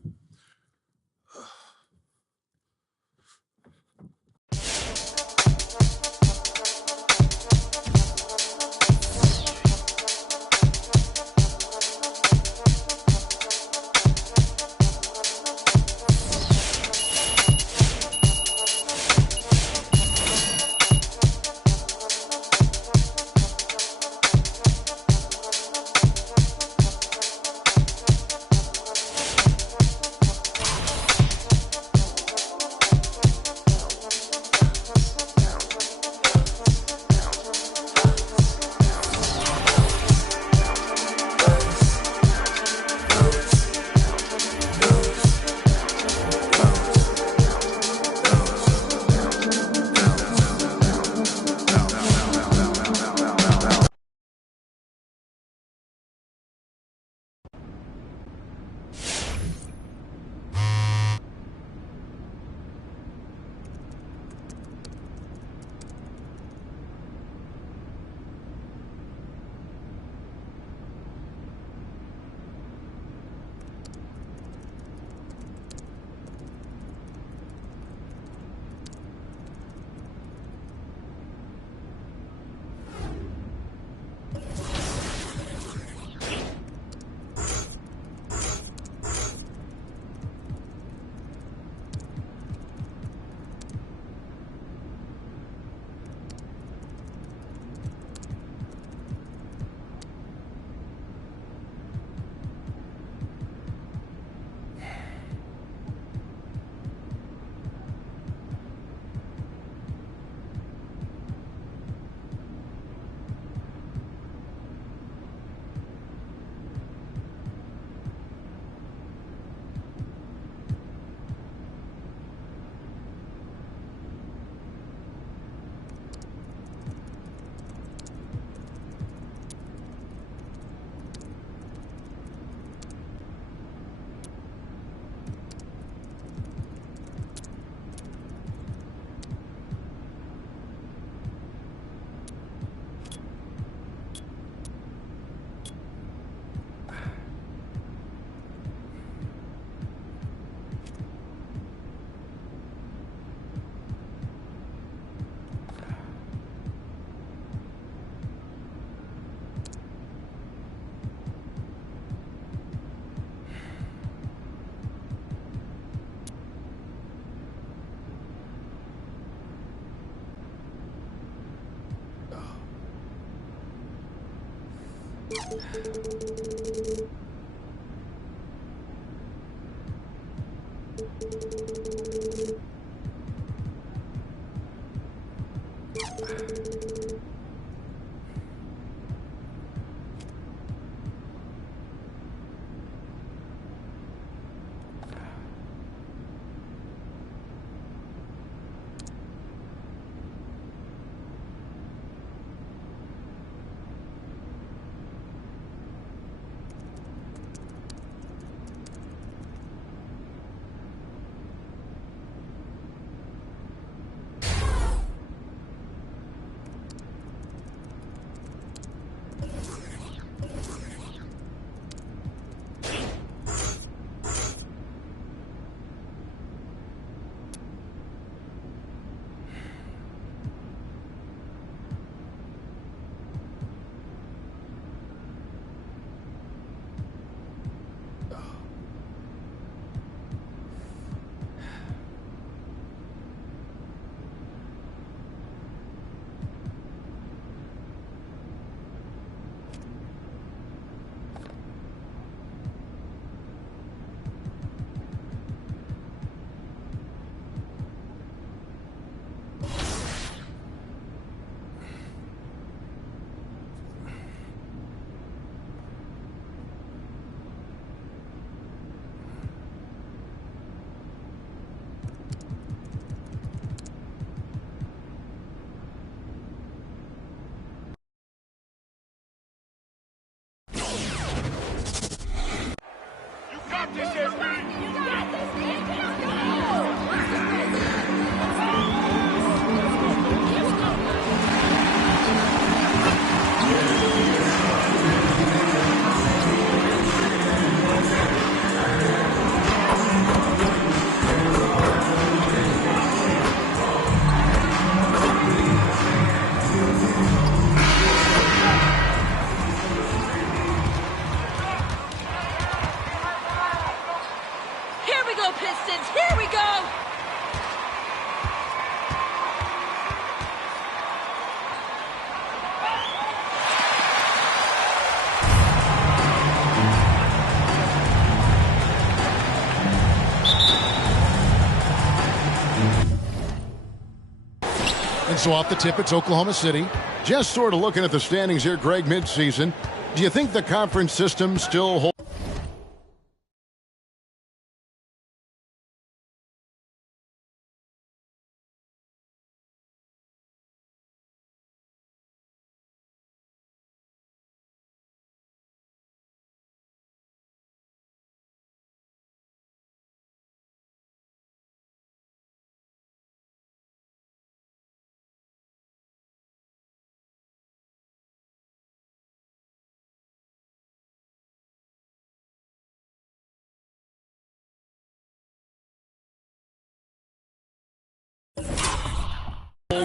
got this, SP. You got this, Pistons, here we go! And so off the tip, it's Oklahoma City. Just sort of looking at the standings here, Greg, midseason. Do you think the conference system still holds?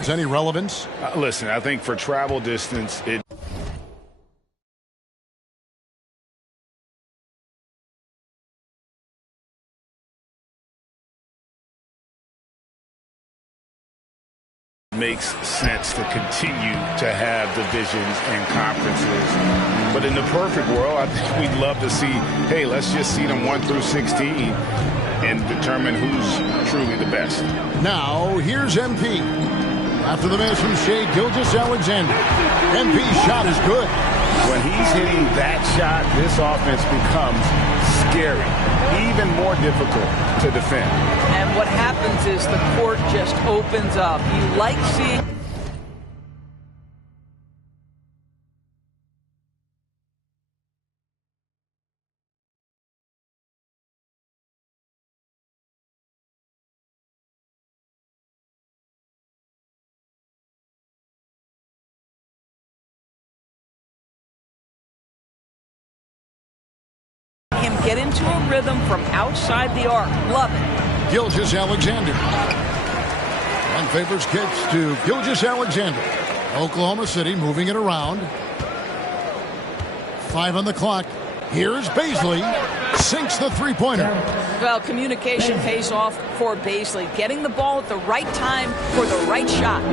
Any relevance? Listen, I think for travel distance, it makes sense to continue to have divisions and conferences. But in the perfect world, I think we'd love to see, hey, let's just see them 1 through 16 and determine who's truly the best. Now, here's MP. After the miss from Shai Gilgeous-Alexander. MP's shot is good. When he's hitting that shot, this offense becomes scary, even more difficult to defend. And what happens is the court just opens up. You like seeing... him get into a rhythm from outside the arc. Love it. Gilgeous-Alexander. One favors kicks to Gilgeous-Alexander. Oklahoma City moving it around. 5 on the clock. Here's Bazley. Sinks the three-pointer. Well, communication pays off for Bazley. Getting the ball at the right time for the right shot.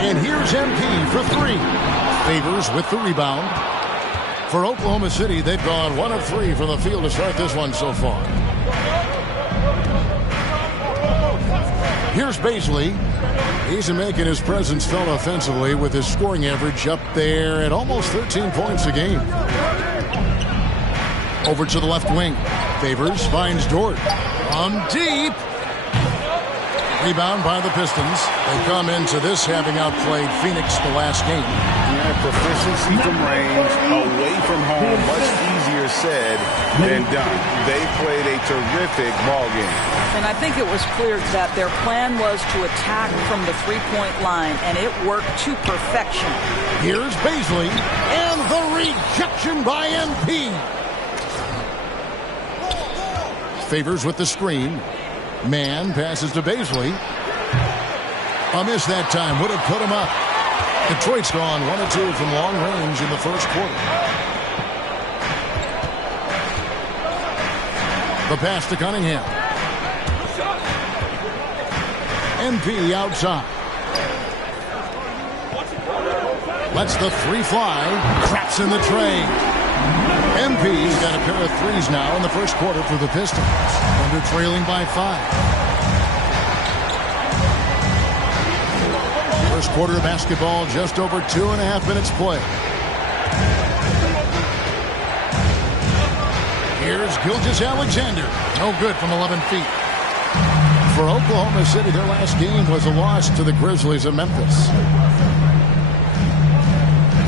And here's MP for 3. Favors with the rebound. For Oklahoma City, they've gone 1 of 3 from the field to start this one so far. Here's Bazley. He's making his presence felt offensively with his scoring average up there at almost 13 points a game. Over to the left wing. Favors finds Dort. On deep. Rebound by the Pistons. They come into this having outplayed Phoenix the last game. Yeah, proficiency from range, away from home, much easier said than done. They played a terrific ball game. And I think it was clear that their plan was to attack from the three-point line, and it worked to perfection. Here's Bazley, and the rejection by MP. Favors with the screen. Man passes to Bazley. A miss that time would have put him up. Detroit's gone 1 of 2 from long range in the first quarter. The pass to Cunningham. MP outside. Lets the 3 fly. Traps in the tray. MP's got a pair of 3s now in the first quarter for the Pistons. Under trailing by 5. First quarter of basketball, just over 2.5 minutes play. Here's Gilgeous-Alexander. No good from 11 feet. For Oklahoma City, their last game was a loss to the Grizzlies of Memphis.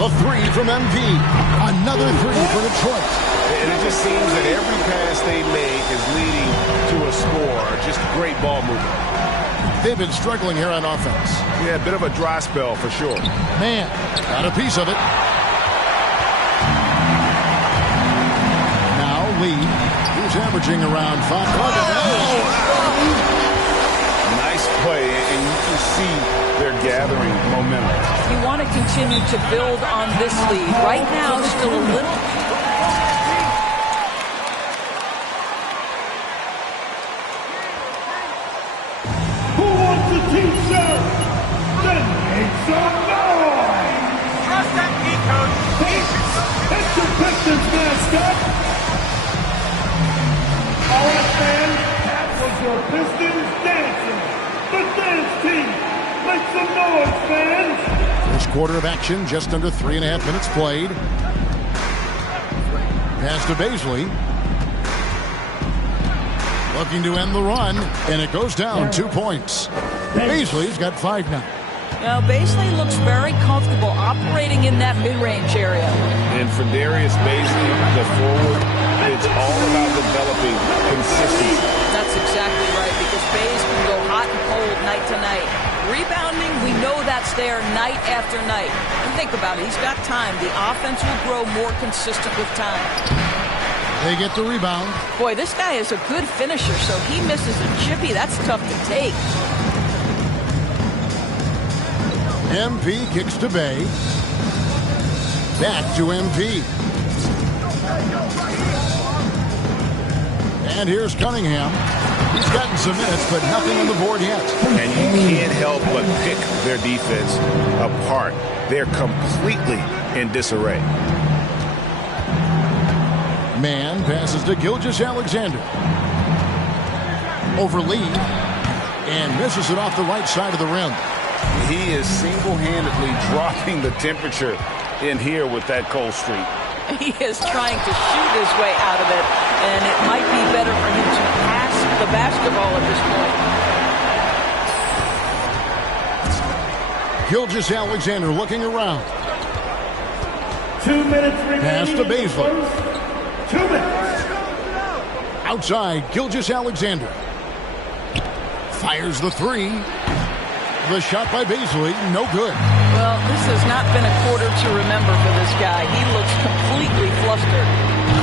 The three from MP. Another three for Detroit. And it just seems that every pass they make is leading to a score. Just great ball movement. They've been struggling here on offense. Yeah, a bit of a dry spell for sure. Man, got a piece of it. Now Lee, who's averaging around 5. Nice play, and you can see they're gathering momentum. You want to continue to build on this lead. Right now, still a little... Who wants a t-shirt? Then make some noise! Trust that key, coach. It's your Pistons mascot. All right, fans, that was your Pistons dancing. The dance team. Make some noise, fans. First quarter of action, just under 3.5 minutes played. Pass to Baisley. Looking to end the run, and it goes down 2 points. Baisley's got 5 now. Now, Baisley looks very comfortable operating in that mid-range area. And for Darius Baisley, the forward, it's all about developing consistency. That's exactly right, because Bays can go hot and cold night to night. Rebounding, we know that's there night after night. And think about it, he's got time. The offense will grow more consistent with time. They get the rebound. Boy, this guy is a good finisher, so he misses a chippy. That's tough to take. MP kicks to Bay. Back to MP. And here's Cunningham. He's gotten some minutes, but nothing on the board yet. And you can't help but pick their defense apart. They're completely in disarray. Man passes to Gilgeous-Alexander. Over Lee. And misses it off the right side of the rim. He is single-handedly dropping the temperature in here with that cold streak. He is trying to shoot his way out of it, and it might be better for him to pass the basketball at this point. Gilgeous-Alexander looking around. 2 minutes remaining. Pass to Baisley. 2 minutes. Outside, Gilgeous-Alexander. Fires the three. The shot by Baisley, no good. Well, this has not been a quarter to remember for this guy. He looks completely flustered.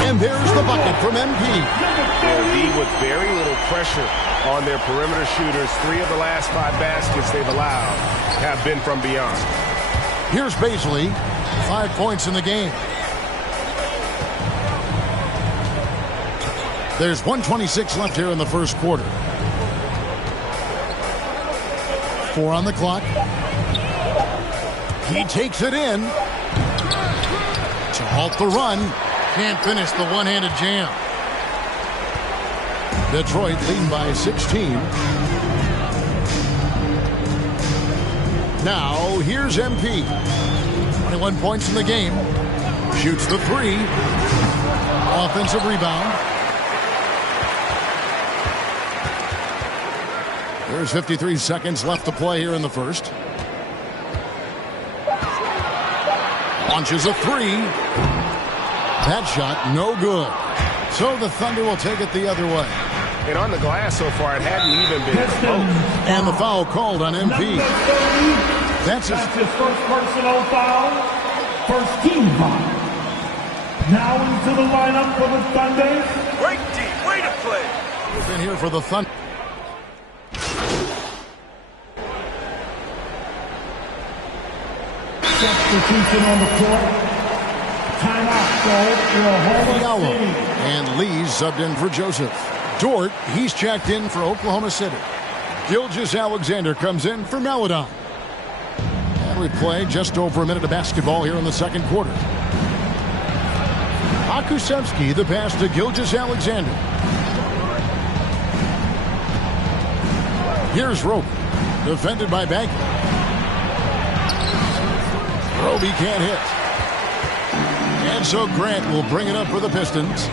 And there's the bucket from MP. Indeed, with very little pressure on their perimeter shooters, 3 of the last 5 baskets they've allowed have been from beyond. Here's Baisley, 5 points in the game. There's 1:26 left here in the first quarter. 4 on the clock. He takes it in to halt the run. Can't finish the one-handed jam. Detroit leading by 16. Now here's MP. 21 points in the game. Shoots the three. Offensive rebound. There's 53 seconds left to play here in the first. Launches a three. That shot, no good. So the Thunder will take it the other way. And on the glass so far, it hadn't even been close. And the foul called on MP. That's his first personal foul. First team foul. Now into the lineup for the Thunder. Great deep, way to play. He's in here for the Thunder. Substitution on the court. Timeout, Oklahoma City. And Lee's subbed in for Joseph. Dort, he's checked in for Oklahoma City. Gilgeous-Alexander comes in for Maledon. And we play just over a minute of basketball here in the second quarter. Akusevsky, the pass to Gilgeous-Alexander. Here's Roby, defended by Bagley. Roby can't hit. And so Grant will bring it up for the Pistons.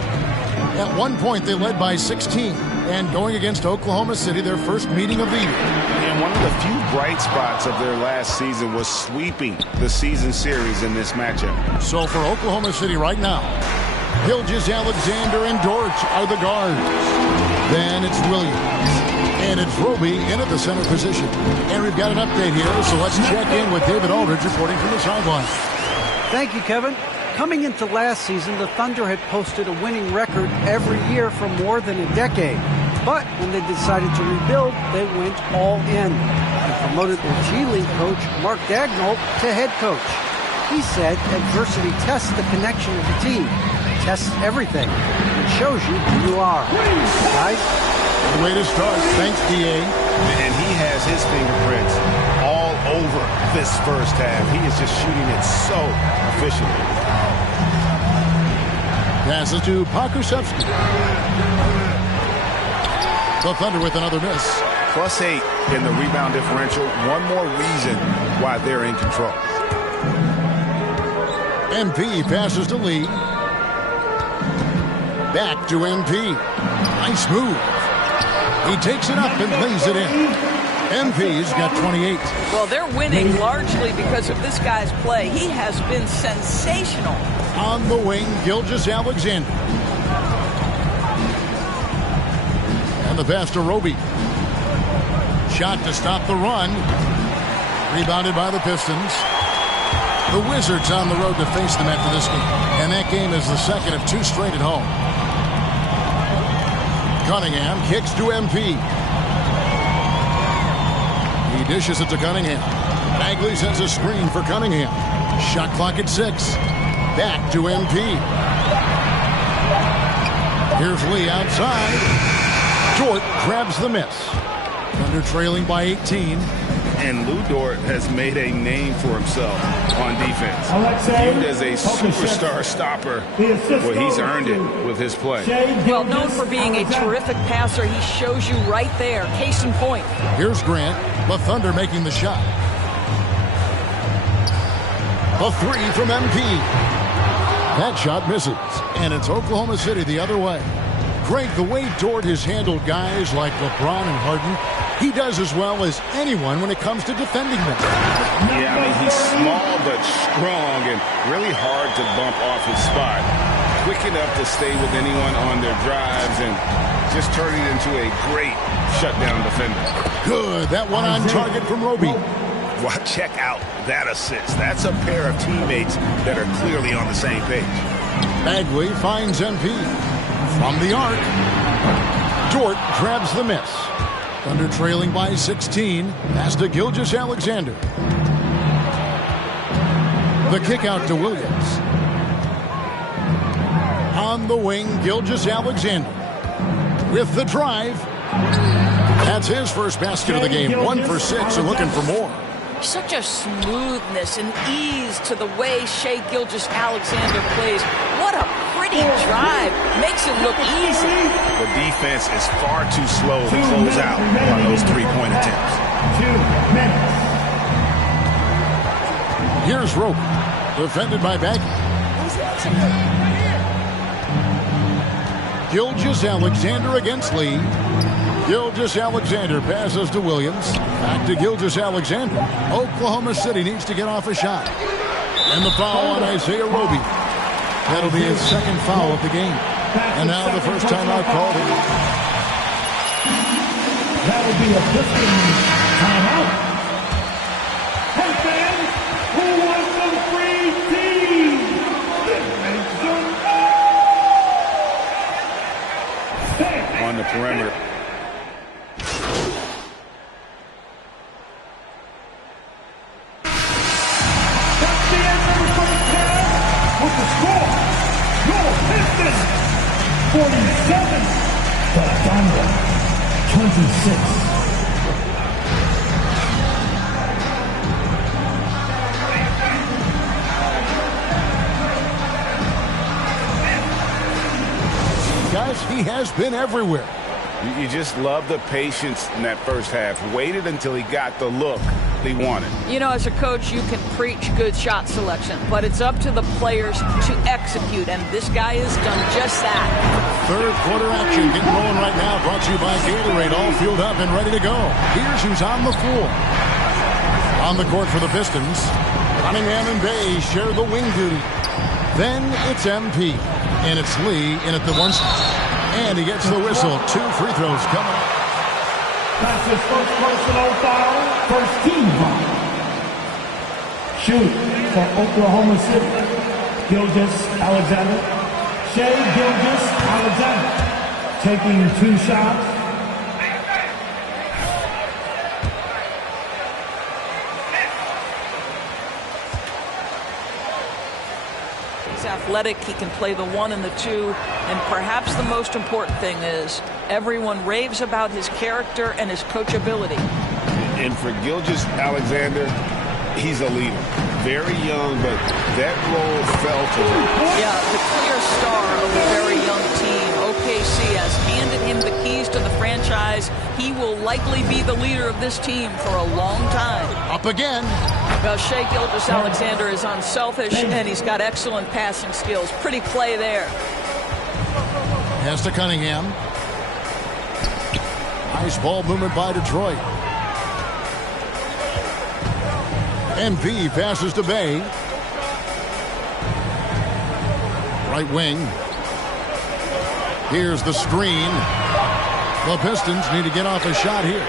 At one point, they led by 16. and going against Oklahoma City, their first meeting of the year. And one of the few bright spots of their last season was sweeping the season series in this matchup. So for Oklahoma City right now, Gilgeous-Alexander and Dort are the guards. Then it's Williams. And it's Roby in at the center position. And we've got an update here, so let's check in with David Aldridge reporting from the sideline. Thank you, Kevin. Coming into last season, the Thunder had posted a winning record every year for more than a decade. But when they decided to rebuild, they went all in and promoted their G League coach, Mark Daigneault, to head coach. He said adversity tests the connection of the team, tests everything, and shows you who you are. Guys? The way to start. Thanks, D.A. And he has his fingerprints all over this first half. He is just shooting it so efficiently. Passes to Pokusevski. The Thunder with another miss. +8 in the rebound differential. One more reason why they're in control. MP passes to Lee. Back to MP. Nice move. He takes it up and lays it in. MP's got 28. Well, they're winning largely because of this guy's play. He has been sensational. On the wing, Gilgeous-Alexander. And the pass to Roby. Shot to stop the run. Rebounded by the Pistons. The Wizards on the road to face them after this game. And that game is the second of 2 straight at home. Cunningham kicks to MP. He dishes it to Cunningham. Bagley sends a screen for Cunningham. Shot clock at 6. Back to MP. Here's Lee outside. Dort grabs the miss. Thunder trailing by 18. And Lou Dort has made a name for himself on defense. Viewed as a superstar stopper, well, he's earned it with his play. Well, known for being a terrific passer, he shows you right there. Case in point. Here's Grant. The Thunder making the shot. The 3 from MP. That shot misses. And it's Oklahoma City the other way. Greg, the way Dort has handled guys like LeBron and Harden, he does as well as anyone when it comes to defending them. Yeah, I mean, he's small but strong and really hard to bump off his spot. Quick enough to stay with anyone on their drives and just turning it into a great shutdown defender. Good. That one on target from Roby. Well, check out that assist. That's a pair of teammates that are clearly on the same page. Bagley finds MP. From the arc, Dort grabs the miss. Thunder trailing by 16. Pass to Gilgeous-Alexander. The kick out to Williams. On the wing, Gilgeous-Alexander. With the drive. That's his first basket of the game. 1 for 6 and looking for more. Such a smoothness and ease to the way Shai Gilgeous-Alexander plays. What a pretty drive. Makes it look easy. The defense is far too slow to close out on those 3-point attempts. 2 minutes. Here's Roby. Defended by Bagley. Gilgeous-Alexander against Lee. Gilgeous-Alexander passes to Williams. Back to Gilgeous-Alexander. Oklahoma City needs to get off a shot. And the foul on Isaiah Roby. That'll be his second foul of the game. And now the first time out called it. That'll be a Pistons timeout. Hey fans, who wants some free tea? Make some noise! On the perimeter. With the score, your Pistons 47, the Thunder 26. Guys, he has been everywhere. You just love the patience in that first half. Waited until he got the look he wanted. You know, as a coach, you can preach good shot selection, but it's up to the players to execute, and this guy has done just that. Third quarter action getting rolling right now. Brought to you by Gatorade. All fueled up and ready to go. Here's who's on the floor. On the court for the Pistons, Cunningham and Bay share the wing duty. Then it's MP. And it's Lee in at the one spot. And he gets the whistle. 2 free throws coming up. That's his first personal foul. First team foul. Shoot for Oklahoma City. Gilgeous-Alexander. Shai Gilgeous-Alexander taking 2 shots. He's athletic. He can play the 1 and the 2. And perhaps the most important thing is everyone raves about his character and his coachability. And for Gilgeous-Alexander, he's a leader. Very young, but that role fell to him. Yeah, the clear star of a very young team. OKC has handed him the keys to the franchise. He will likely be the leader of this team for a long time. Up again. Well, Shai Gilgeous-Alexander is unselfish, and he's got excellent passing skills. Pretty play there. Pass to Cunningham. Nice ball movement by Detroit. MP passes to Bay. Right wing. Here's the screen. The Pistons need to get off a shot here.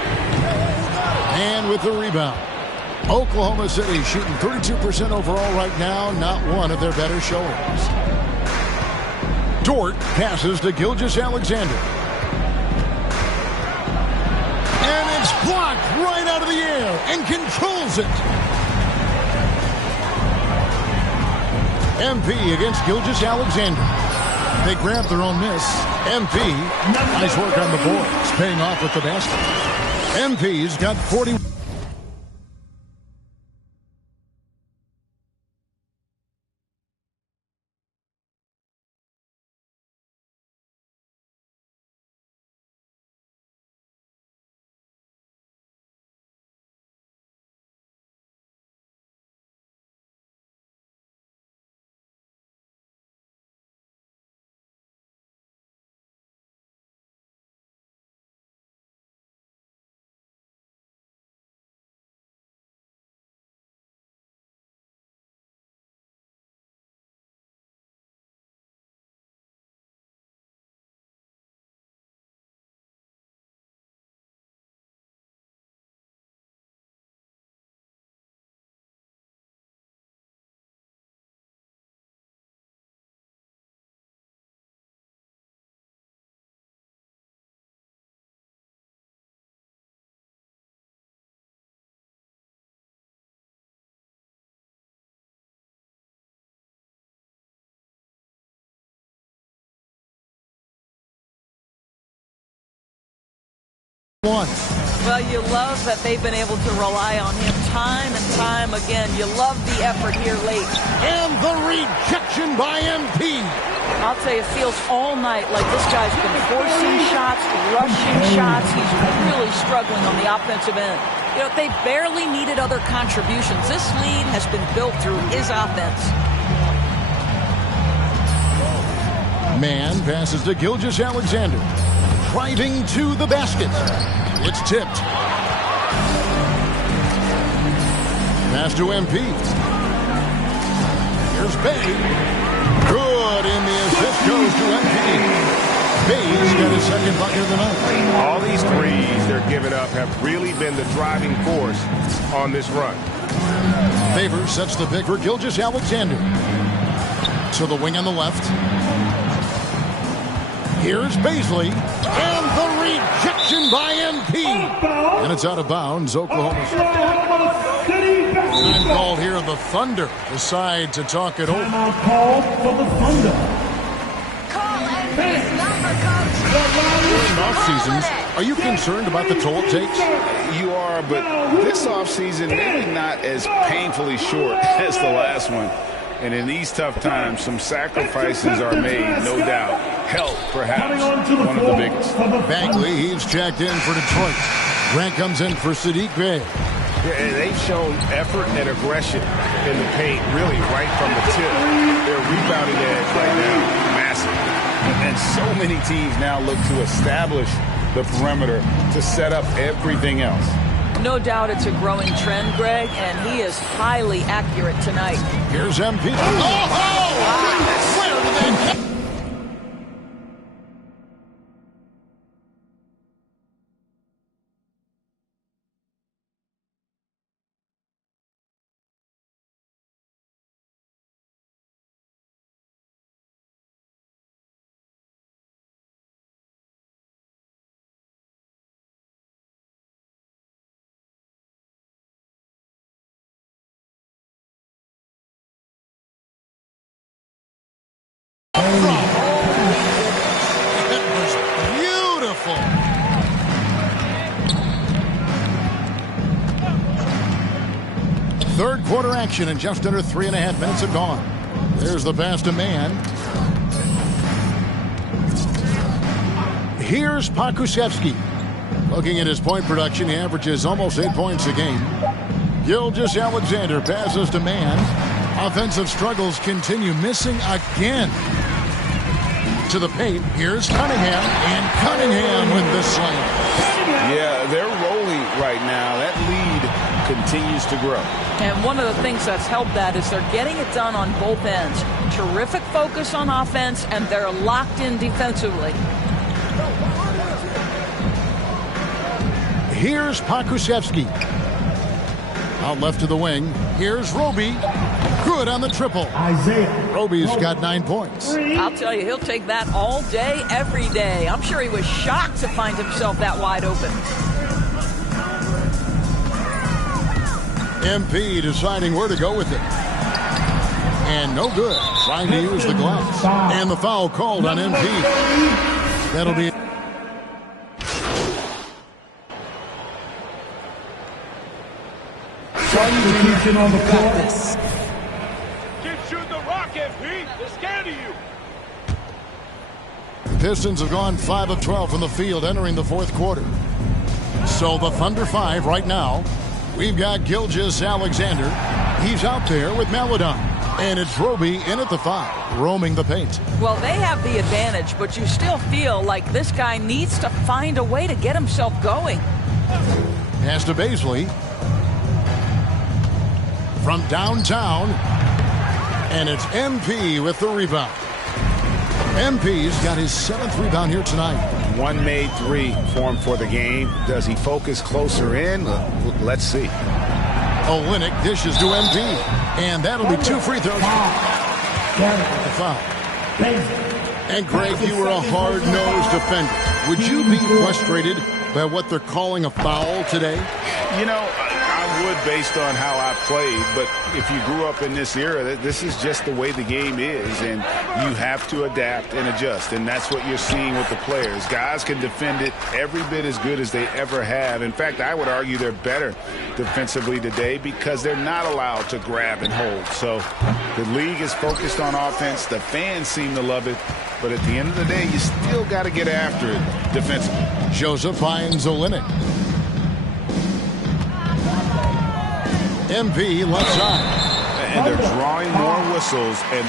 And with the rebound. Oklahoma City shooting 32% overall right now. Not one of their better showings. Dort passes to Gilgeous-Alexander. And it's blocked right out of the air and controls it. MP against Gilgeous-Alexander. They grab their own miss. MP, nice work on the boards, paying off with the basket. MP's got 40. Well, you love that they've been able to rely on him time and time again. You love the effort here late. And the rejection by MP. I'll tell you, it feels all night like this guy's been forcing shots, rushing shots. He's really struggling on the offensive end. You know, they barely needed other contributions. This lead has been built through his offense. Man passes to Gilgeous-Alexander. Driving to the basket. It's tipped. Pass to MP. Here's Bay. Good, and the assist goes to MP. Bay's got his second bucket of the night. All these threes they're giving up have really been the driving force on this run. Favors sets the pick for Gilgeous-Alexander. To the wing on the left. Here's Baisley, and the rejection by MP. And it's out of bounds, Oklahoma City. Time called here, the Thunder decide to talk it over. Timeout called for the Thunder. In off seasons, are you concerned about the toll it takes? You are, but this offseason maybe not as painfully short as the last one. And in these tough times, some sacrifices are made, no doubt. Health, perhaps, one of the biggest. Bagley, he's checked in for Detroit. Grant comes in for Saddiq Bey. Yeah, they've shown effort and aggression in the paint, really right from the tip. Their rebounding edge right now, massive. And so many teams now look to establish the perimeter to set up everything else. No doubt it's a growing trend, Greg, and he is highly accurate tonight. Here's MP. Where did they... Third quarter action, and just under 3.5 minutes have gone. There's the pass to Mann. Here's Pokusevski. Looking at his point production, he averages almost 8 points a game. Gilgeous-Alexander passes to Mann. Offensive struggles continue, missing again. To the paint, here's Cunningham, and Cunningham with the slam. Yeah, they're rolling right now. That lead continues to grow. And one of the things that's helped that is they're getting it done on both ends. Terrific focus on offense, and they're locked in defensively. Here's Pokusevski. Out left to the wing. Here's Roby. Good on the triple. Isaiah. Roby's got 9 points. I'll tell you, he'll take that all day, every day. I'm sure he was shocked to find himself that wide open. MP deciding where to go with it. And no good. Trying to use the glass. And the foul called on MP. That'll be... Substitution on the floor. Keep shooting the rock, MP. They're scared of you. The Pistons have gone 5 of 12 from the field entering the fourth quarter. So the Thunder 5 right now. We've got Gilgeous-Alexander. He's out there with Maledon. And it's Roby in at the 5, roaming the paint. Well, they have the advantage, but you still feel like this guy needs to find a way to get himself going. Pass to Baisley. From downtown. And it's MP with the rebound. MP's got his 7th rebound here tonight. One made 3 for him for the game. Does he focus closer in? Let's see. Olynyk dishes to MP. And that'll be 2 free throws. The foul. And Greg, you were a hard-nosed defender. Would you be frustrated by what they're calling a foul today? You know, I would based on how I played, but if you grew up in this era, this is just the way the game is, and you have to adapt and adjust, and that's what you're seeing with the players. Guys can defend it every bit as good as they ever have. In fact, I would argue they're better defensively today because they're not allowed to grab and hold. So the league is focused on offense. The fans seem to love it, but at the end of the day, you still got to get after it defensively. Joseph finds Olynyk. MP left side. And they're drawing more whistles. And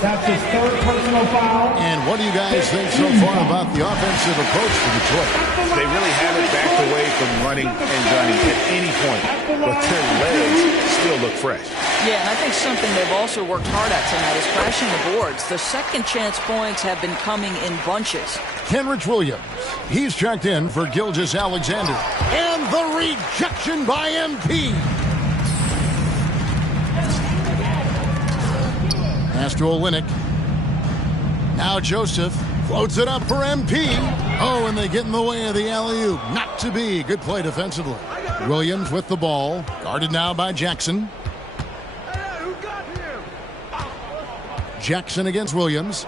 That's his 3rd personal foul. And what do you guys think so far about the offensive approach for Detroit? They really haven't backed away from running and gunning at any point, but their legs still look fresh. Yeah, and I think something they've also worked hard at tonight is crashing the boards. The second chance points have been coming in bunches. Kenrich Williams. He's checked in for Gilgeous-Alexander. And the rejection by MP. Pass to Olynyk. Now Joseph floats it up for MP. Oh, and they get in the way of the alley-oop. Not to be. Good play defensively. Williams with the ball. Guarded now by Jackson. Jackson against Williams.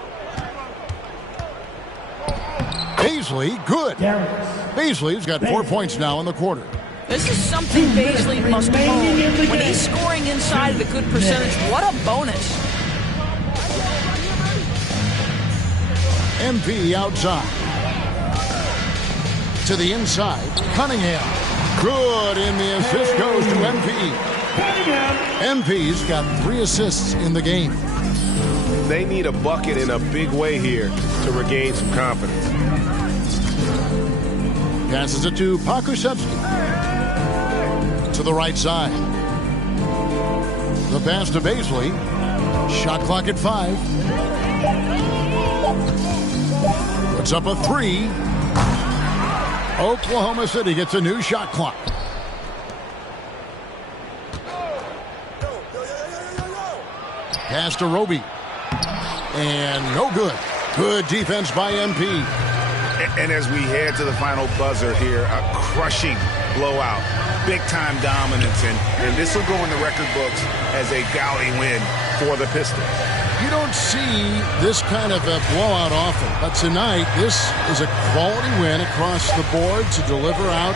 Baisley, good. Baisley's got 4 points now in the quarter. This is something Baisley must own. When he's scoring inside at a good percentage, what a bonus. MP outside. To the inside. Cunningham. Good, and the assist goes to MP. MP's got 3 assists in the game. They need a bucket in a big way here to regain some confidence. Passes it to Pokusevski. To the right side. The pass to Baisley. Shot clock at 5. Puts up a 3. Oklahoma City gets a new shot clock. Pass to Roby. And no good. Good defense by MP. And as we head to the final buzzer here, a crushing blowout. Big-time dominance, and this will go in the record books as a gaudy win for the Pistons. You don't see this kind of a blowout often, but tonight this is a quality win across the board to deliver out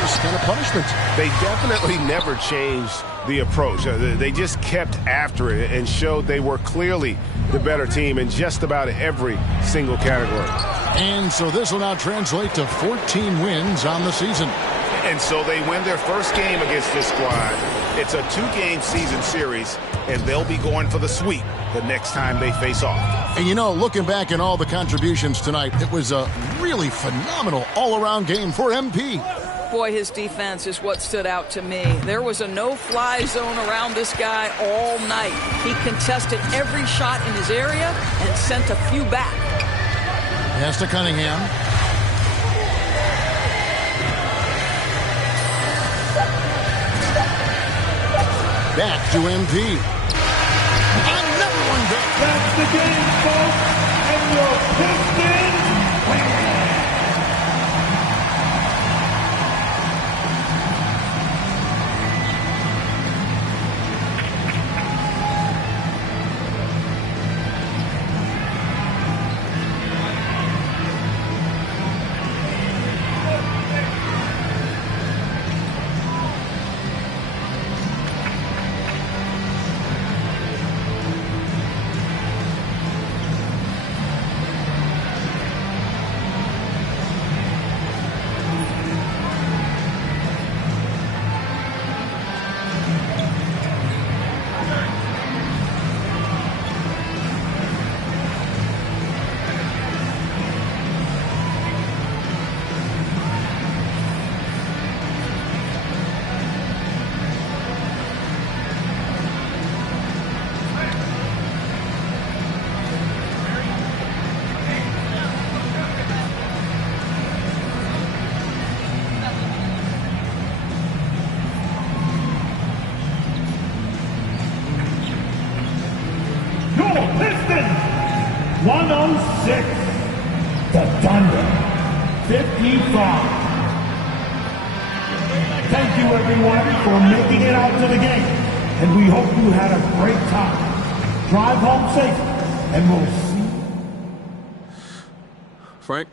this kind of punishment. They definitely never changed the approach. They just kept after it and showed they were clearly the better team in just about every single category. And so this will now translate to 14 wins on the season. And so they win their first game against this squad. It's a 2-game season series, and they'll be going for the sweep the next time they face off. And you know, looking back at all the contributions tonight, it was a really phenomenal all-around game for MP. Boy, his defense is what stood out to me. There was a no-fly zone around this guy all night. He contested every shot in his area and sent a few back. Pass to Cunningham. Back to MP. Another one back. That's the game, folks. And your Pistons win. Pistons, 106. The Thunder, 55. Thank you, everyone, for making it out to the game. And we hope you had a great time. Drive home safe, and we'll see you. Frank?